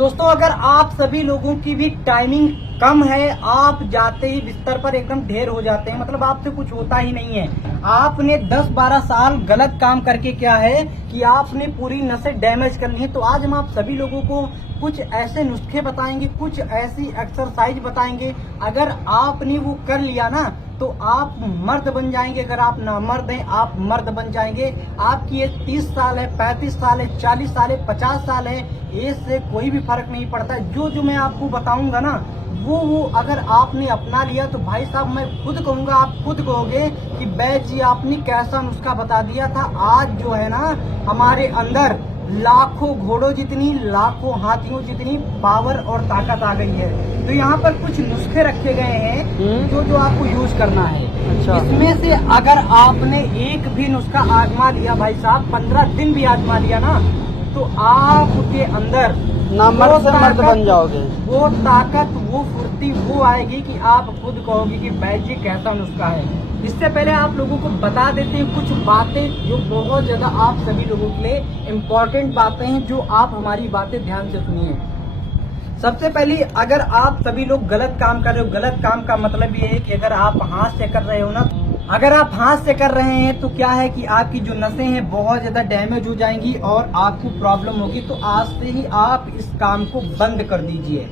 दोस्तों, अगर आप सभी लोगों की भी टाइमिंग कम है, आप जाते ही बिस्तर पर एकदम ढेर हो जाते हैं, मतलब आपसे कुछ होता ही नहीं है, आपने 10-12 साल गलत काम करके क्या है कि आपने पूरी नसें डैमेज कर ली है। तो आज हम आप सभी लोगों को कुछ ऐसे नुस्खे बताएंगे, कुछ ऐसी एक्सरसाइज बताएंगे, अगर आपने वो कर लिया ना तो आप मर्द बन जाएंगे। अगर आप नामर्द हैं, आप मर्द बन जाएंगे। आपकी एज 30 साल है, 35 साल है, 40 साल है, 50 साल है, एज से कोई भी फर्क नहीं पड़ता। जो मैं आपको बताऊंगा ना वो अगर आपने अपना लिया तो भाई साहब मैं खुद कहूंगा, आप खुद कहोगे कि बैद जी आपने कैसा नुस्खा बता दिया था। आज जो है ना हमारे अंदर लाखों घोड़ों जितनी, लाखों हाथियों जितनी पावर और ताकत आ गई है। तो यहाँ पर कुछ नुस्खे रखे गए हैं जो आपको यूज करना है। अच्छा। इसमें से अगर आपने एक भी नुस्खा आजमा लिया भाई साहब, 15 दिन भी आजमा लिया ना, तो आपके अंदर मर्द से मर्द बन जाओगे। वो ताकत, वो फुर्ती वो आएगी कि आप खुद कहोगे कि बैद जी कैसा नुस्खा है। इससे पहले आप लोगों को बता देते हैं कुछ बातें जो बहुत ज्यादा आप सभी लोगों के लिए इम्पोर्टेंट बातें हैं, जो आप हमारी बातें ध्यान से सुनिए। सबसे पहले, अगर आप सभी लोग गलत काम कर रहे हो, गलत काम का मतलब ये है कि अगर आप हाथ से कर रहे हो ना, अगर आप हाथ से कर रहे हैं तो क्या है कि आपकी जो नसें हैं बहुत ज्यादा डैमेज हो जाएंगी और आपको प्रॉब्लम होगी। तो आज से ही आप इस काम को बंद कर दीजिए,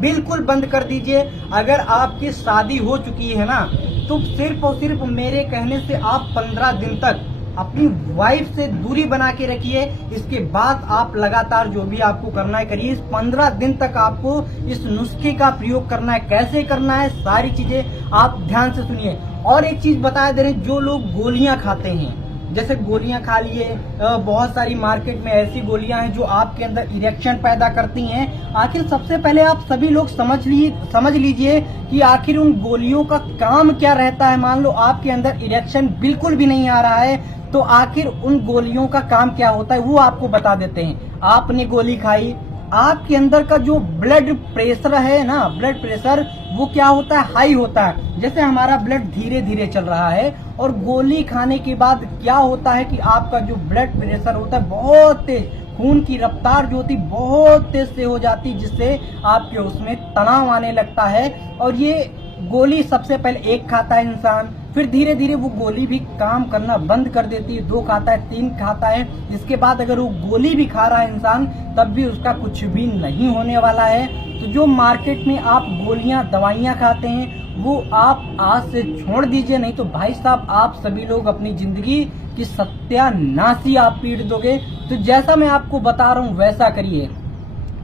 बिल्कुल बंद कर दीजिए। अगर आपकी शादी हो चुकी है ना तो सिर्फ और सिर्फ मेरे कहने से आप 15 दिन तक अपनी वाइफ से दूरी बना के रखिए। इसके बाद आप लगातार जो भी आपको करना है करिए। इस 15 दिन तक आपको इस नुस्खे का प्रयोग करना है। कैसे करना है सारी चीजें आप ध्यान से सुनिए। और एक चीज बता दे रहे, जो लोग गोलियां खाते हैं, जैसे गोलियां खा लिए, बहुत सारी मार्केट में ऐसी गोलियां हैं जो आपके अंदर इरेक्शन पैदा करती हैं। आखिर सबसे पहले आप सभी लोग समझ लीजिए कि आखिर उन गोलियों का काम क्या रहता है। मान लो आपके अंदर इरेक्शन बिल्कुल भी नहीं आ रहा है, तो आखिर उन गोलियों का काम क्या होता है वो आपको बता देते हैं। आपने गोली खाई, आपके अंदर का जो ब्लड प्रेशर है ना, ब्लड प्रेशर वो क्या होता है, हाई होता है। जैसे हमारा ब्लड धीरे धीरे चल रहा है, और गोली खाने के बाद क्या होता है कि आपका जो ब्लड प्रेशर होता है बहुत तेज, खून की रफ्तार जो होती बहुत तेज से हो जाती, जिससे आपके उसमें तनाव आने लगता है। और ये गोली सबसे पहले एक खाता है इंसान, फिर धीरे धीरे वो गोली भी काम करना बंद कर देती है, 2 खाता है, 3 खाता है। इसके बाद अगर वो गोली भी खा रहा है इंसान तब भी उसका कुछ भी नहीं होने वाला है। तो जो मार्केट में आप गोलियां, दवाइयां खाते हैं वो आप आज से छोड़ दीजिए, नहीं तो भाई साहब आप सभी लोग अपनी जिंदगी की सत्यानाशी आप पीट दोगे। तो जैसा मैं आपको बता रहा हूँ वैसा करिए।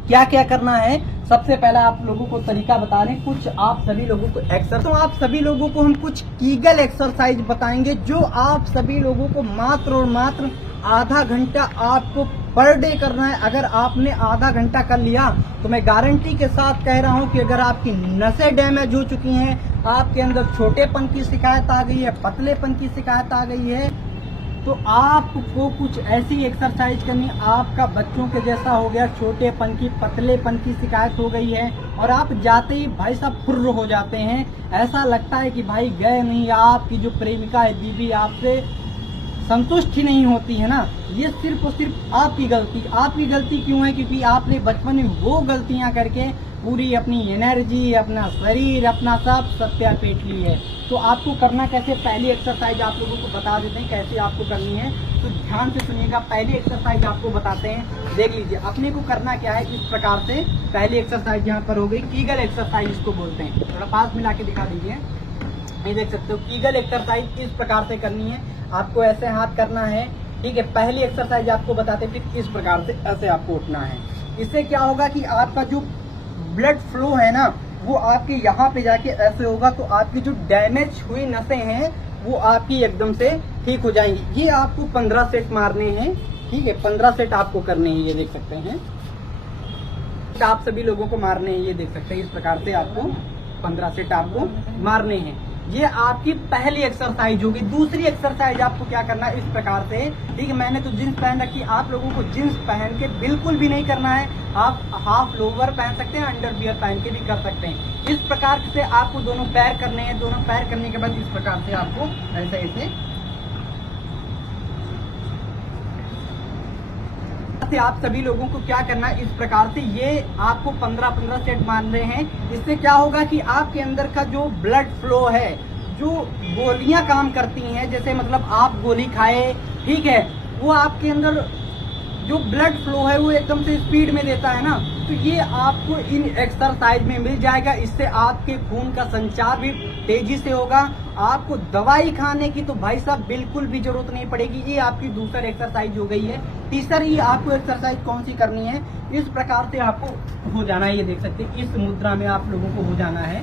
क्या क्या करना है, सबसे पहला आप लोगों को तरीका बता रहे हैं, कुछ आप सभी लोगों को एक्सरसाइज, तो आप सभी लोगों को हम कुछ कीगल एक्सरसाइज बताएंगे जो आप सभी लोगों को मात्र और मात्र आधा घंटा आपको पर डे करना है। अगर आपने आधा घंटा कर लिया तो मैं गारंटी के साथ कह रहा हूं कि अगर आपकी नसें डैमेज हो चुकी हैं, आपके अंदर छोटेपन की शिकायत आ गई है, पतलेपन की शिकायत आ गई है, तो आपको कुछ ऐसी एक्सरसाइज करनी, आपका बच्चों के जैसा हो गया, छोटेपन की, पतलेपन की शिकायत हो गई है और आप जाते ही भाई साहब फुर्र हो जाते हैं, ऐसा लगता है कि भाई गए नहीं, आपकी जो प्रेमिका है, बीवी आपसे संतुष्ट ही नहीं होती है ना, ये सिर्फ और सिर्फ आपकी गलती क्यों है? क्योंकि आपने बचपन में वो गलतियां करके पूरी अपनी एनर्जी, अपना शरीर, अपना सब सत्यापेट ली है। तो आपको करना कैसे, पहली एक्सरसाइज आप लोगों को बता देते हैं कैसे आपको करनी है, तो ध्यान से सुनिएगा। पहली एक्सरसाइज आपको बताते हैं, देख लीजिए। अपने को करना क्या है, इस प्रकार से पहली एक्सरसाइज यहाँ पर हो गई, कीगल एक्सरसाइज इसको बोलते हैं। थोड़ा पास मिला के दिखा दीजिए, ये देख सकते हो। कीगल एक्सरसाइज इस प्रकार से करनी है, आपको ऐसे हाथ करना है, ठीक है। पहली एक्सरसाइज आपको बताते हैं, फिर इस प्रकार से ऐसे आपको उठना है। इससे क्या होगा कि आपका जो ब्लड फ्लो है ना वो आपके यहाँ पे जाके ऐसे होगा, तो आपकी जो डैमेज हुई नसें हैं वो आपकी एकदम से ठीक हो जाएंगी। ये आपको 15 सेट मारने हैं, ठीक है, 15 सेट आपको करने हैं, ये देख सकते हैं। आप सभी लोगों को मारने हैं, ये देख सकते हैं। इस प्रकार से आपको 15 सेट आपको मारने हैं। ये आपकी पहली एक्सरसाइज होगी। दूसरी एक्सरसाइज आपको क्या करना है, इस प्रकार से, ठीक है। मैंने तो जींस पहन रखी, आप लोगों को जींस पहन के बिल्कुल भी नहीं करना है। आप हाफ लोअर पहन सकते हैं, अंडरवियर पहन के भी कर सकते हैं। इस प्रकार से आपको दोनों पैर करने हैं। दोनों पैर करने के बाद इस प्रकार से आपको ऐसे ऐसे प्रकार से आप सभी लोगों को क्या करना है, इस प्रकार से ये आपको 15-15 सेट मान रहे हैं। इससे क्या होगा कि आपके अंदर का जो ब्लड फ्लो है, जो गोलियां काम करती हैं, जैसे मतलब आप गोली खाए, ठीक है, वो आपके अंदर जो ब्लड फ्लो है वो एकदम से स्पीड में देता है ना, तो ये आपको इन एक्सरसाइज में मिल जाएगा। इससे आपके खून का संचार भी तेजी से होगा। आपको दवाई खाने की तो भाई साहब बिल्कुल भी जरूरत नहीं पड़ेगी। ये आपकी दूसरी एक्सरसाइज हो गई है। तीसरी आपको एक्सरसाइज कौन सी करनी है, इस प्रकार से आपको हो जाना है। ये देख सकते हैं, इस मुद्रा में आप लोगों को हो जाना है।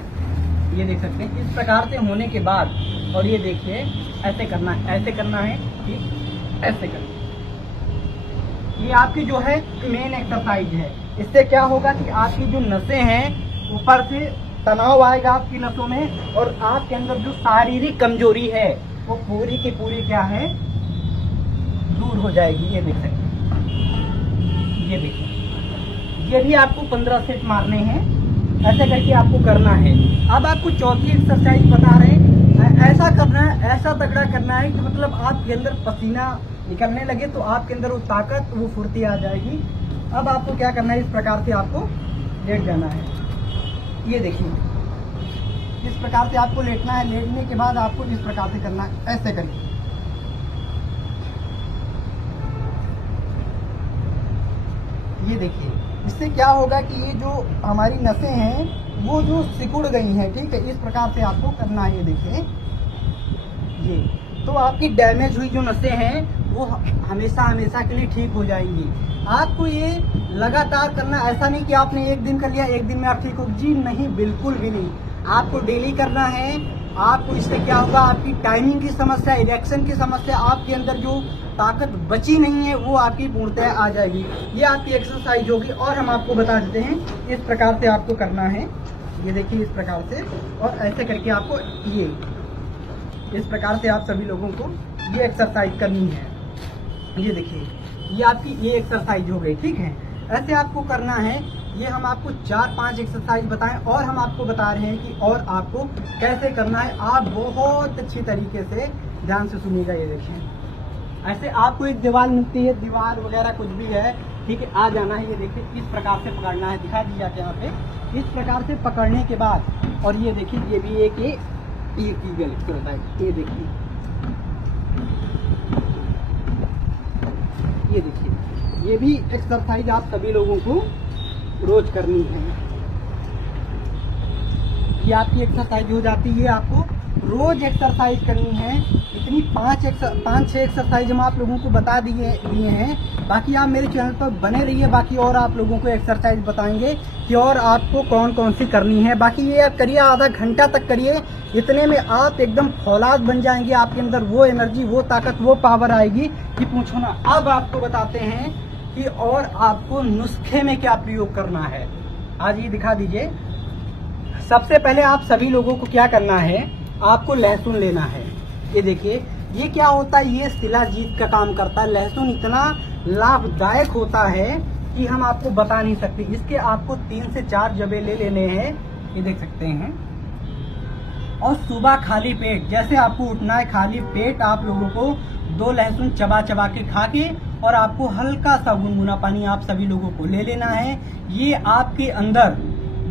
ये देख सकते हैं, इस प्रकार से होने के बाद, और ये देखिए ऐसे करना है, ऐसे करना है, ठीक, ऐसे करना है। ये आपकी जो है मेन एक्सरसाइज है। इससे क्या होगा कि आपकी जो नसें हैं, ऊपर से तनाव आएगा आपकी नसों में, और आपके अंदर जो शारीरिक कमजोरी है वो पूरी की पूरी क्या है, दूर हो जाएगी। ये देख सकते हैं, ये देखिए, ये भी आपको 15 सेट मारने हैं। ऐसे करके आपको करना है। अब आपको चौथी एक्सरसाइज बता रहे हैं, ऐसा करना है, ऐसा तगड़ा करना है कि मतलब आपके अंदर पसीना निकलने लगे, तो आपके अंदर वो ताकत, वो फुर्ती आ जाएगी। अब आपको क्या करना है, इस प्रकार से आपको लेट जाना है। ये देखिए, इस प्रकार से आपको लेटना है। लेटने के बाद आपको इस प्रकार से करना है, ऐसे करके। ये देखिए, इससे क्या होगा कि ये जो हमारी नसें हैं वो जो सिकुड़ गई हैं, ठीक है, इस प्रकार से आपको करना है। ये देखिए, ये तो आपकी डैमेज हुई जो नसें हैं वो हमेशा हमेशा के लिए ठीक हो जाएंगी। आपको ये लगातार करना, ऐसा नहीं कि आपने एक दिन कर लिया, एक दिन में आप ठीक हो, जी नहीं, बिल्कुल भी नहीं। आपको डेली करना है। आपको इससे क्या होगा, आपकी टाइमिंग की समस्या, इरेक्शन की समस्या, आपके अंदर जो ताकत बची नहीं है वो आपकी पूर्णतः आ जाएगी। ये आपकी एक्सरसाइज होगी। और हम आपको बता देते हैं, इस प्रकार से आपको करना है। ये देखिए, इस प्रकार से, और ऐसे करके आपको ये इस प्रकार से आप सभी लोगों को ये एक्सरसाइज करनी है। ये देखिए, ये आपकी ये एक्सरसाइज हो गई, ठीक है। ऐसे आपको करना है। ये हम आपको 4-5 एक्सरसाइज बताएं, और हम आपको बता रहे हैं कि और आपको कैसे करना है। आप बहुत अच्छी तरीके से ध्यान से सुनिएगा। ये देखिए, ऐसे आपको एक दीवार मिलती है, दीवार वगैरह कुछ भी है, ठीक है, आ जाना है। ये देखिए, इस प्रकार से पकड़ना है, दिखा दी जाती है यहाँ पे। इस प्रकार से पकड़ने के बाद, और ये देखिए, ये भी एक ईगल एक्सरसाइज। ये देखिए, ये देखिए, ये भी एक्सरसाइज आप सभी लोगों को रोज करनी है। ये आपकी एक्सरसाइज हो जाती है। आपको रोज एक्सरसाइज करनी है। इतनी 5-6 एक्सरसाइज हम आप लोगों को बता दिए हैं। बाकी आप मेरे चैनल पर बने रहिए, बाकी और आप लोगों को एक्सरसाइज बताएंगे कि और आपको कौन कौन सी करनी है। बाकी ये आप करिए, आधा घंटा तक करिए। इतने में आप एकदम फौलाद बन जाएंगे। आपके अंदर वो एनर्जी, वो ताकत, वो पावर आएगी कि पूछो ना। अब आपको बताते हैं कि और आपको नुस्खे में क्या प्रयोग करना है। आज ये दिखा दीजिए। सबसे पहले आप सभी लोगों को क्या करना है, आपको लहसुन लेना है। ये देखिए, ये क्या होता है, ये शिलाजीत का काम करता है। लहसुन इतना लाभदायक होता है कि हम आपको बता नहीं सकते। इसके आपको 3 से 4 जबे ले लेने हैं। ये देख सकते हैं। और सुबह खाली पेट, जैसे आपको उठना है, खाली पेट आप लोगों को 2 लहसुन चबा चबा के खा के, और आपको हल्का सा गुनगुना पानी आप सभी लोगों को ले लेना है। ये आपके अंदर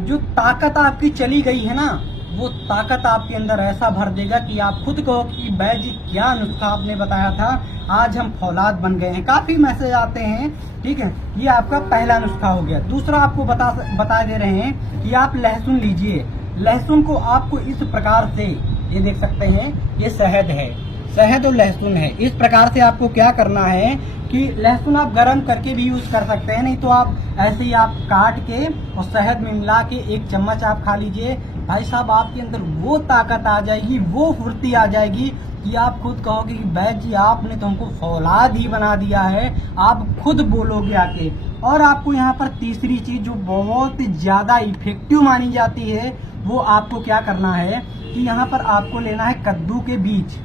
जो ताकत आपकी चली गई है ना, वो ताकत आपके अंदर ऐसा भर देगा कि आप खुद कहो कि भाई जी क्या नुस्खा आपने बताया था, आज हम फौलाद बन गए हैं। काफी मैसेज आते हैं, ठीक है। ये आपका पहला नुस्खा हो गया। दूसरा आपको बता दे रहे हैं कि आप लहसुन लीजिए। लहसुन को आपको इस प्रकार से, ये देख सकते हैं, ये शहद है, शहद और लहसुन है। इस प्रकार से आपको क्या करना है कि लहसुन आप गर्म करके भी यूज कर सकते हैं, नहीं तो आप ऐसे ही आप काट के और शहद में मिला के 1 चम्मच आप खा लीजिए। भाई साहब, आपके अंदर वो ताकत आ जाएगी, वो फुर्ती आ जाएगी कि आप खुद कहोगे कि बैद जी आपने तो हमको फौलाद ही बना दिया है। आप खुद बोलोगे आके। और आपको यहाँ पर तीसरी चीज जो बहुत ज्यादा इफेक्टिव मानी जाती है, वो आपको क्या करना है कि यहाँ पर आपको लेना है कद्दू के बीज।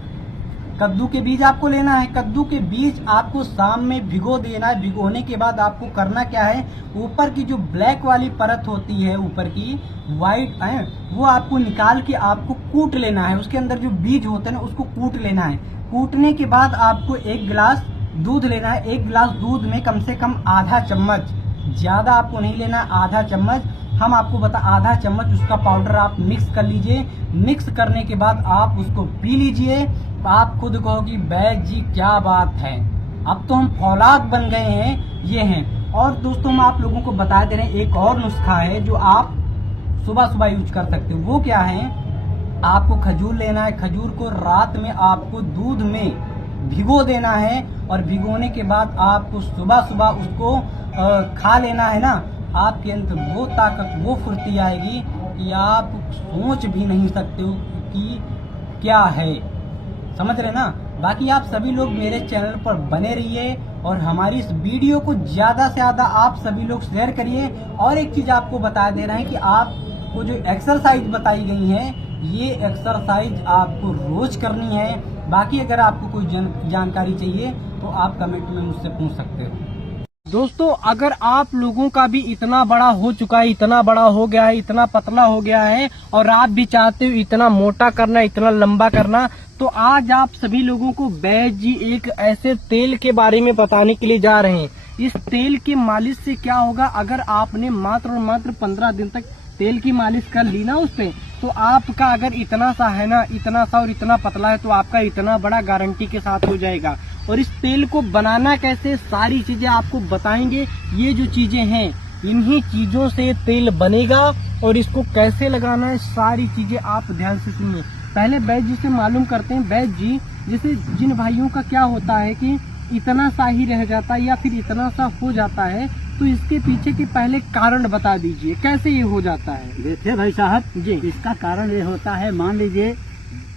कद्दू के बीज आपको लेना है। कद्दू के बीज आपको शाम में भिगो देना है। भिगोने के बाद आपको करना क्या है, ऊपर की जो ब्लैक वाली परत होती है, ऊपर की व्हाइट है, वो आपको निकाल के आपको कूट लेना है। उसके अंदर जो बीज होते हैं ना, उसको कूट लेना है। कूटने के बाद आपको 1 गिलास दूध लेना है। एक गिलास दूध में कम से कम आधा चम्मच, ज्यादा आपको नहीं लेना, आधा चम्मच हम आपको आधा चम्मच उसका पाउडर आप मिक्स कर लीजिए। मिक्स करने के बाद आप उसको पी लीजिए। तो आप खुद कहो कि बैद जी क्या बात है, अब तो हम फौलाद बन गए हैं, ये हैं। और दोस्तों हम आप लोगों को बता दे रहे हैं एक और नुस्खा है जो आप सुबह सुबह यूज कर सकते हो। वो क्या है, आपको खजूर लेना है। खजूर को रात में आपको दूध में भिगो देना है और भिगोने के बाद आपको सुबह सुबह उसको खा लेना है ना। आपके अंदर वो ताकत, वो फुर्ती आएगी कि आप सोच भी नहीं सकते हो कि क्या है, समझ रहे ना। बाकी आप सभी लोग मेरे चैनल पर बने रहिए और हमारी इस वीडियो को ज्यादा से ज्यादा आप सभी लोग शेयर करिए। और एक चीज आपको बता दे रहे हैं कि आपको जो एक्सरसाइज बताई गई है, ये एक्सरसाइज आपको रोज करनी है। बाकी अगर आपको कोई जानकारी चाहिए तो आप कमेंट में मुझसे पूछ सकते हो। दोस्तों अगर आप लोगों का भी इतना बड़ा हो चुका है, इतना बड़ा हो गया है, इतना पतला हो गया है और आप भी चाहते हो इतना मोटा करना, इतना लंबा करना, तो आज आप सभी लोगों को बैद जी एक ऐसे तेल के बारे में बताने के लिए जा रहे हैं। इस तेल की मालिश से क्या होगा, अगर आपने मात्र और मात्र 15 दिन तक तेल की मालिश कर ली ना उस पे, तो आपका अगर इतना सा है ना, इतना सा और इतना पतला है, तो आपका इतना बड़ा गारंटी के साथ हो जाएगा। और इस तेल को बनाना कैसे, सारी चीजें आपको बताएंगे। ये जो चीजें हैं, इन्हीं चीजों से तेल बनेगा और इसको कैसे लगाना है, सारी चीजें आप ध्यान से सुनिए। पहले बैद जी से मालूम करते हैं। बैद जी, जैसे जिन भाइयों का क्या होता है कि इतना सा ही रह जाता है या फिर इतना सा हो जाता है, तो इसके पीछे के पहले कारण बता दीजिए, कैसे ये हो जाता है। देखिए भाई साहब जी, इसका कारण ये होता है, मान लीजिए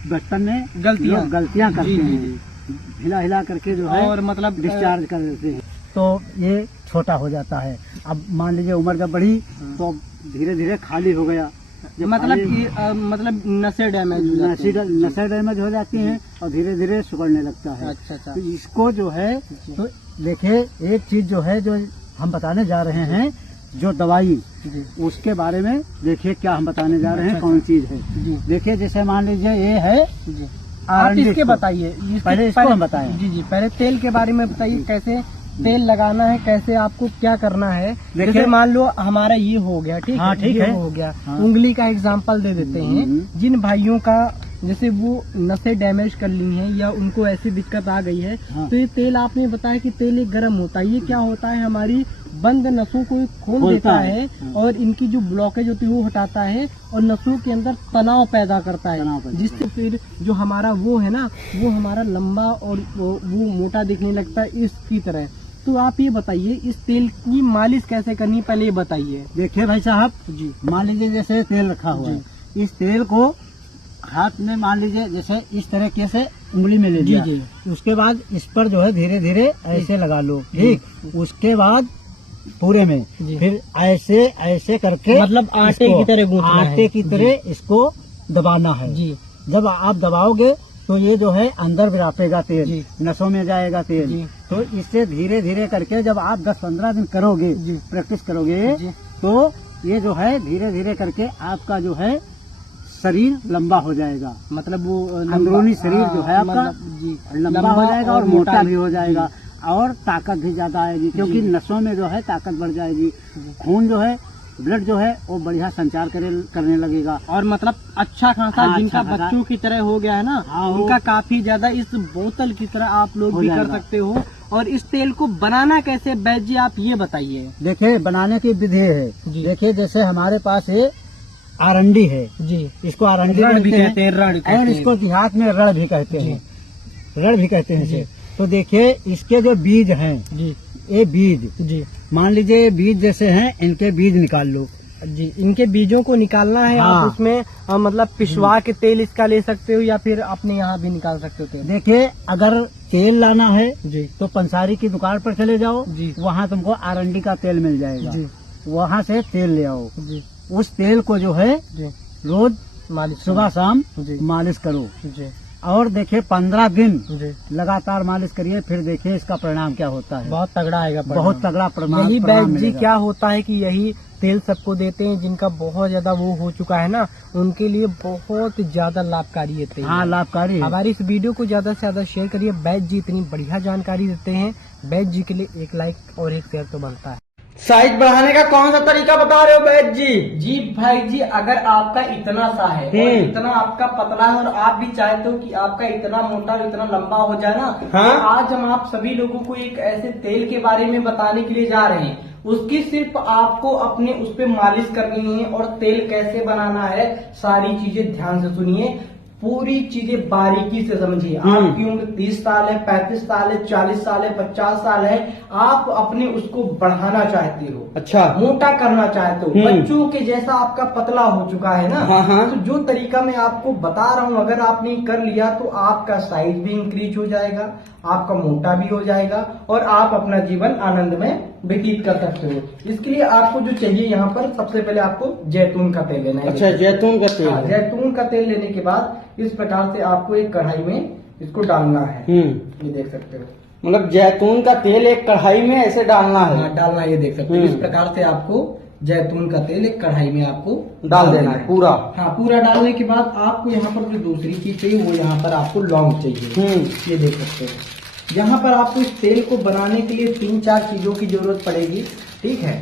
बचपन में गलतियां करते हैं, हिला हिला करके जो है और मतलब डिस्चार्ज कर देते हैं, तो ये छोटा हो जाता है। अब मान लीजिए उम्र जब बढ़ी तो धीरे धीरे खाली हो गया, मतलब नसें डैमेज हो जाती हैं। नसें डैमेज हो जाती हैं और धीरे धीरे सुगड़ने लगता है। अच्छा। तो इसको जो है, तो देखिए एक चीज जो है जो हम बताने जा रहे हैं, जो दवाई, उसके बारे में देखिए क्या हम बताने जा रहे हैं, कौन चीज है। देखिए जैसे मान लीजिए ये है, आप इसके बताइए, पहले इसको हम बताएं। जी, पहले तेल के बारे में बताइए, कैसे तेल लगाना है, कैसे आपको क्या करना है। जैसे मान लो हमारा ये हो गया, ठीक है, ठीक है, हो गया। उंगली का एग्जांपल दे देते हैं। जिन भाइयों का जैसे वो नसें डैमेज कर ली हैं या उनको ऐसी दिक्कत आ गई है, तो ये तेल आपने बताया कि तेल एक गर्म होता है। ये क्या होता है, हमारी बंद नसों को खोल देता है और इनकी जो ब्लॉकेज होती है वो हटाता है और नसों के अंदर तनाव पैदा करता है, जिससे फिर जो हमारा वो है ना, वो हमारा लंबा और वो मोटा दिखने लगता है, इसकी तरह। तो आप ये बताइए इस तेल की मालिश कैसे करनी, पहले ये बताइए। देखिए भाई साहब जी, मान लीजिए जैसे तेल रखा हुआ है, इस तेल को हाथ में मान लीजिए जैसे इस तरीके से उंगली में ले लिया, उसके बाद इस पर जो है धीरे धीरे ऐसे लगा लो, ठीक। उसके बाद पूरे में फिर ऐसे ऐसे करके, मतलब आटे की तरह, आटे की तरह इसको दबाना है जी। जब आप दबाओगे तो ये जो है अंदर विरापेगा तेल, नसों में जाएगा तेल। तो इससे धीरे धीरे करके जब आप 10-15 दिन करोगे, प्रैक्टिस करोगे, तो ये जो है धीरे धीरे करके आपका जो है शरीर लंबा हो जाएगा। मतलब वो अंदरूनी शरीर जो है आपका लंबा हो जाएगा और मोटा भी हो जाएगा और ताकत भी ज्यादा आएगी, क्योंकि नसों में जो है ताकत बढ़ जाएगी। खून जो है, ब्लड जो है वो बढ़िया संचार करने लगेगा। और मतलब अच्छा खासा जिनका बच्चों की तरह हो गया है ना, उनका काफी ज्यादा इस बोतल की तरह आप लोग भी कर सकते हो। और इस तेल को बनाना कैसे बैद जी, आप ये बताइए। देखिए बनाने की विधि है। देखिए जैसे हमारे पास ये आरंडी है जी, इसको आरंडी भी कहते हैं, और इसको देहात में रण भी कहते हैं, रण भी कहते हैं इसे। तो देखिए इसके जो बीज हैं जी, ये बीज जी, मान लीजिए बीज जैसे हैं, इनके बीज निकाल लो जी। इनके बीजों को निकालना है। आप उसमें मतलब पिसवा के तेल इसका ले सकते हो या फिर अपने यहाँ भी निकाल सकते हो तेल। देखिए अगर तेल लाना है जी, तो पंसारी की दुकान पर चले जाओ जी, वहाँ तुमको आरंडी का तेल मिल जाएगा जी, वहाँ से तेल ले आओ जी। उस तेल को जो है रोज मालिश, सुबह शाम मालिश करो जी। और देखिए 15 दिन जी लगातार मालिश करिए, फिर देखिए इसका परिणाम क्या होता है। बहुत तगड़ा आएगा परिणाम। बहुत तगड़ा परिणाम यही परिणाम बैच जी मिलेगा। क्या होता है कि यही तेल सबको देते हैं जिनका बहुत ज्यादा वो हो चुका है ना, उनके लिए बहुत ज्यादा लाभकारी है तेल। हाँ, लाभकारी है। हमारी इस वीडियो को ज्यादा से ज्यादा शेयर करिए। बैच जी इतनी बढ़िया जानकारी देते हैं, बैच जी के लिए एक लाइक और एक शेयर तो बनता है। साइज बढ़ाने का कौन सा तरीका बता रहे हो बैद जी? जी भाई जी, अगर आपका इतना सा है और इतना आपका पतला है और आप भी चाहते हो कि आपका इतना मोटा और इतना लंबा हो जाए ना, हाँ? तो आज हम आप सभी लोगों को एक ऐसे तेल के बारे में बताने के लिए जा रहे हैं। उसकी सिर्फ आपको अपने उस पे मालिश करनी है और तेल कैसे बनाना है, सारी चीजें ध्यान से सुनिए, पूरी चीजें बारीकी से समझिए। आपकी उम्र 30 साल है, 35 साल है, 40 साल है, 50 साल है, आप अपने उसको बढ़ाना चाहते हो, अच्छा, मोटा करना चाहते हो, बच्चों के जैसा आपका पतला हो चुका है ना, हाँ, हाँ। तो जो तरीका मैं आपको बता रहा हूँ अगर आपने कर लिया तो आपका साइज भी इंक्रीज हो जाएगा, आपका मोटा भी हो जाएगा और आप अपना जीवन आनंद में व्यतीत कर सकते हो। इसके लिए आपको जो चाहिए यहाँ पर सबसे पहले आपको जैतून का तेल लेना है। अच्छा, जैतून का तेल। हाँ, जैतून का तेल लेने के बाद इस प्रकार से आपको एक कढ़ाई में इसको डालना है। ये देख सकते हो, मतलब जैतून का तेल एक कढ़ाई में ऐसे डालना है। हाँ, डालना है, ये देख सकते हो। इस प्रकार से आपको जैतून का तेल एक कढ़ाई में आपको डाल देना है पूरा। हाँ, पूरा डालने के बाद आपको यहाँ पर जो दूसरी चीज चाहिए वो यहाँ पर आपको लौंग चाहिए। ये देख सकते हो, यहाँ पर आपको इस तेल को बनाने के लिए 3-4 चीजों की जरूरत पड़ेगी। ठीक है,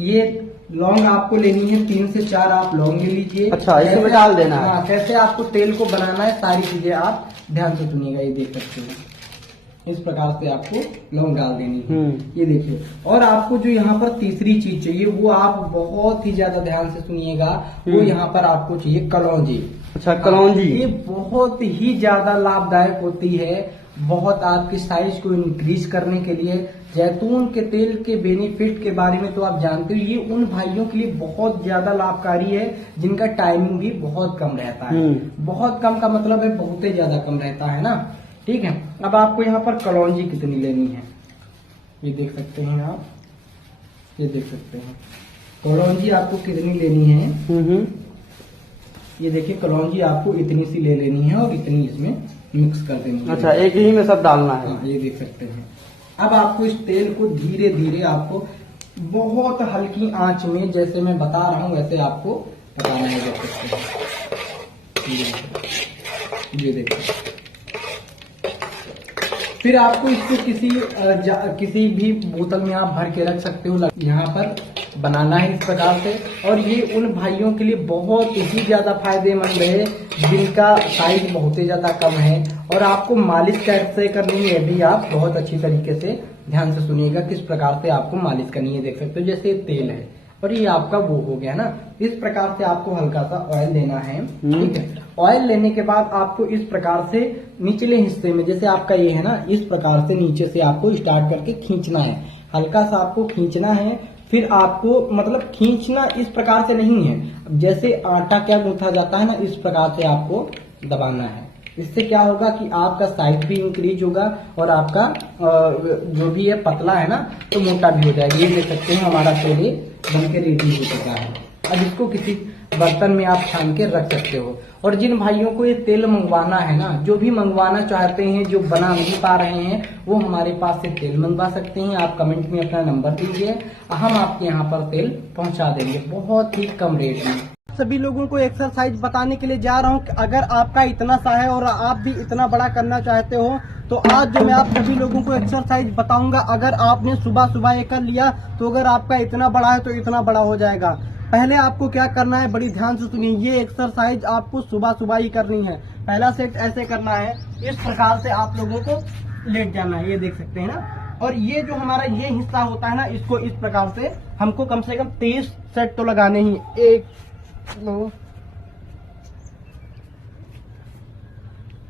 ये लौंग आपको लेनी है, 3 से 4 आप लौंग ले लीजिए। अच्छा, इसमें डाल देना है। हाँ, कैसे आपको तेल को बनाना है सारी चीजें आप ध्यान से सुनिएगा। ये देख सकते हो, इस प्रकार से आपको लौंग डाल देनी है। ये देखिए, और आपको जो यहाँ पर तीसरी चीज चाहिए वो आप बहुत ही ज्यादा ध्यान से सुनिएगा, वो यहाँ पर आपको चाहिए कलौंजी। अच्छा, कलौंजी। ये बहुत ही ज्यादा लाभदायक होती है, बहुत आपकी साइज को इंक्रीज करने के लिए। जैतून के तेल के बेनिफिट के बारे में तो आप जानते हो, ये उन भाइयों के लिए बहुत ज्यादा लाभकारी है जिनका टाइमिंग भी बहुत कम रहता है। बहुत कम का मतलब है बहुत ही ज्यादा कम रहता है ना। ठीक है, अब आपको यहाँ पर कलौंजी कितनी लेनी है ये देख सकते हैं आप, ये देख सकते हैं कलौंजी आपको कितनी लेनी है। ये देखिए, कलौंजी आपको इतनी सी ले लेनी है और इतनी इसमें मिक्स कर देनी है। अच्छा, एक ही में सब डालना है। हाँ, ये देख सकते हैं। अब आपको इस तेल को धीरे धीरे आपको बहुत हल्की आंच में, जैसे मैं बता रहा हूँ वैसे आपको पकाना है। देख सकते हैं, ये देखिए। फिर आपको इसको किसी भी बोतल में आप भर के रख सकते हो। यहाँ पर बनाना है इस प्रकार से, और ये उन भाइयों के लिए बहुत ही ज्यादा फायदेमंद है जिनका साइज बहुत ही ज्यादा कम है। और आपको मालिश कैसे करनी है भी आप बहुत अच्छी तरीके से ध्यान से सुनिएगा किस प्रकार से आपको मालिश करनी है। देख सकते हो, जैसे तेल है और ये आपका वो हो गया ना, इस प्रकार से आपको हल्का सा ऑयल लेना है। ठीक है, ऑयल लेने के बाद आपको इस प्रकार से निचले हिस्से में, जैसे आपका ये है ना, इस प्रकार से नीचे से आपको स्टार्ट करके खींचना है। हल्का सा आपको खींचना है, फिर आपको मतलब खींचना इस प्रकार से नहीं है, जैसे आटा क्या गूंथा जाता है ना, इस प्रकार से आपको दबाना है। इससे क्या होगा कि आपका साइज भी इंक्रीज होगा और आपका जो भी है पतला है ना तो मोटा भी हो जाएगा। ये देख सकते हैं हमारा तेल बन के रेडी हो चुका है। अब इसको किसी बर्तन में आप छान के रख सकते हो। और जिन भाइयों को ये तेल मंगवाना है ना, जो भी मंगवाना चाहते हैं, जो बना नहीं पा रहे हैं, वो हमारे पास से तेल मंगवा सकते हैं। आप कमेंट में अपना नंबर दीजिए, हम आपके यहाँ पर तेल पहुँचा देंगे बहुत ही कम रेट में। सभी लोगों को एक्सरसाइज बताने के लिए जा रहा हूँ। अगर आपका इतना सा है और आप भी इतना बड़ा करना चाहते हो तो आज जो मैं आप सभी लोगों को एक्सरसाइज बताऊंगा, अगर आपने सुबह सुबह ये कर लिया तो अगर आपका इतना बड़ा है तो इतना बड़ा हो जाएगा। पहले आपको क्या करना है, बड़ी ध्यान से सुनिए, ये एक्सरसाइज आपको सुबह सुबह ही करनी है। पहला सेट ऐसे करना है, इस प्रकार से आप लोगों को लेट जाना है, ये देख सकते हैं ना। और ये जो हमारा ये हिस्सा होता है ना, इसको इस प्रकार से हमको कम से कम 30 सेट तो लगाने ही। 1 2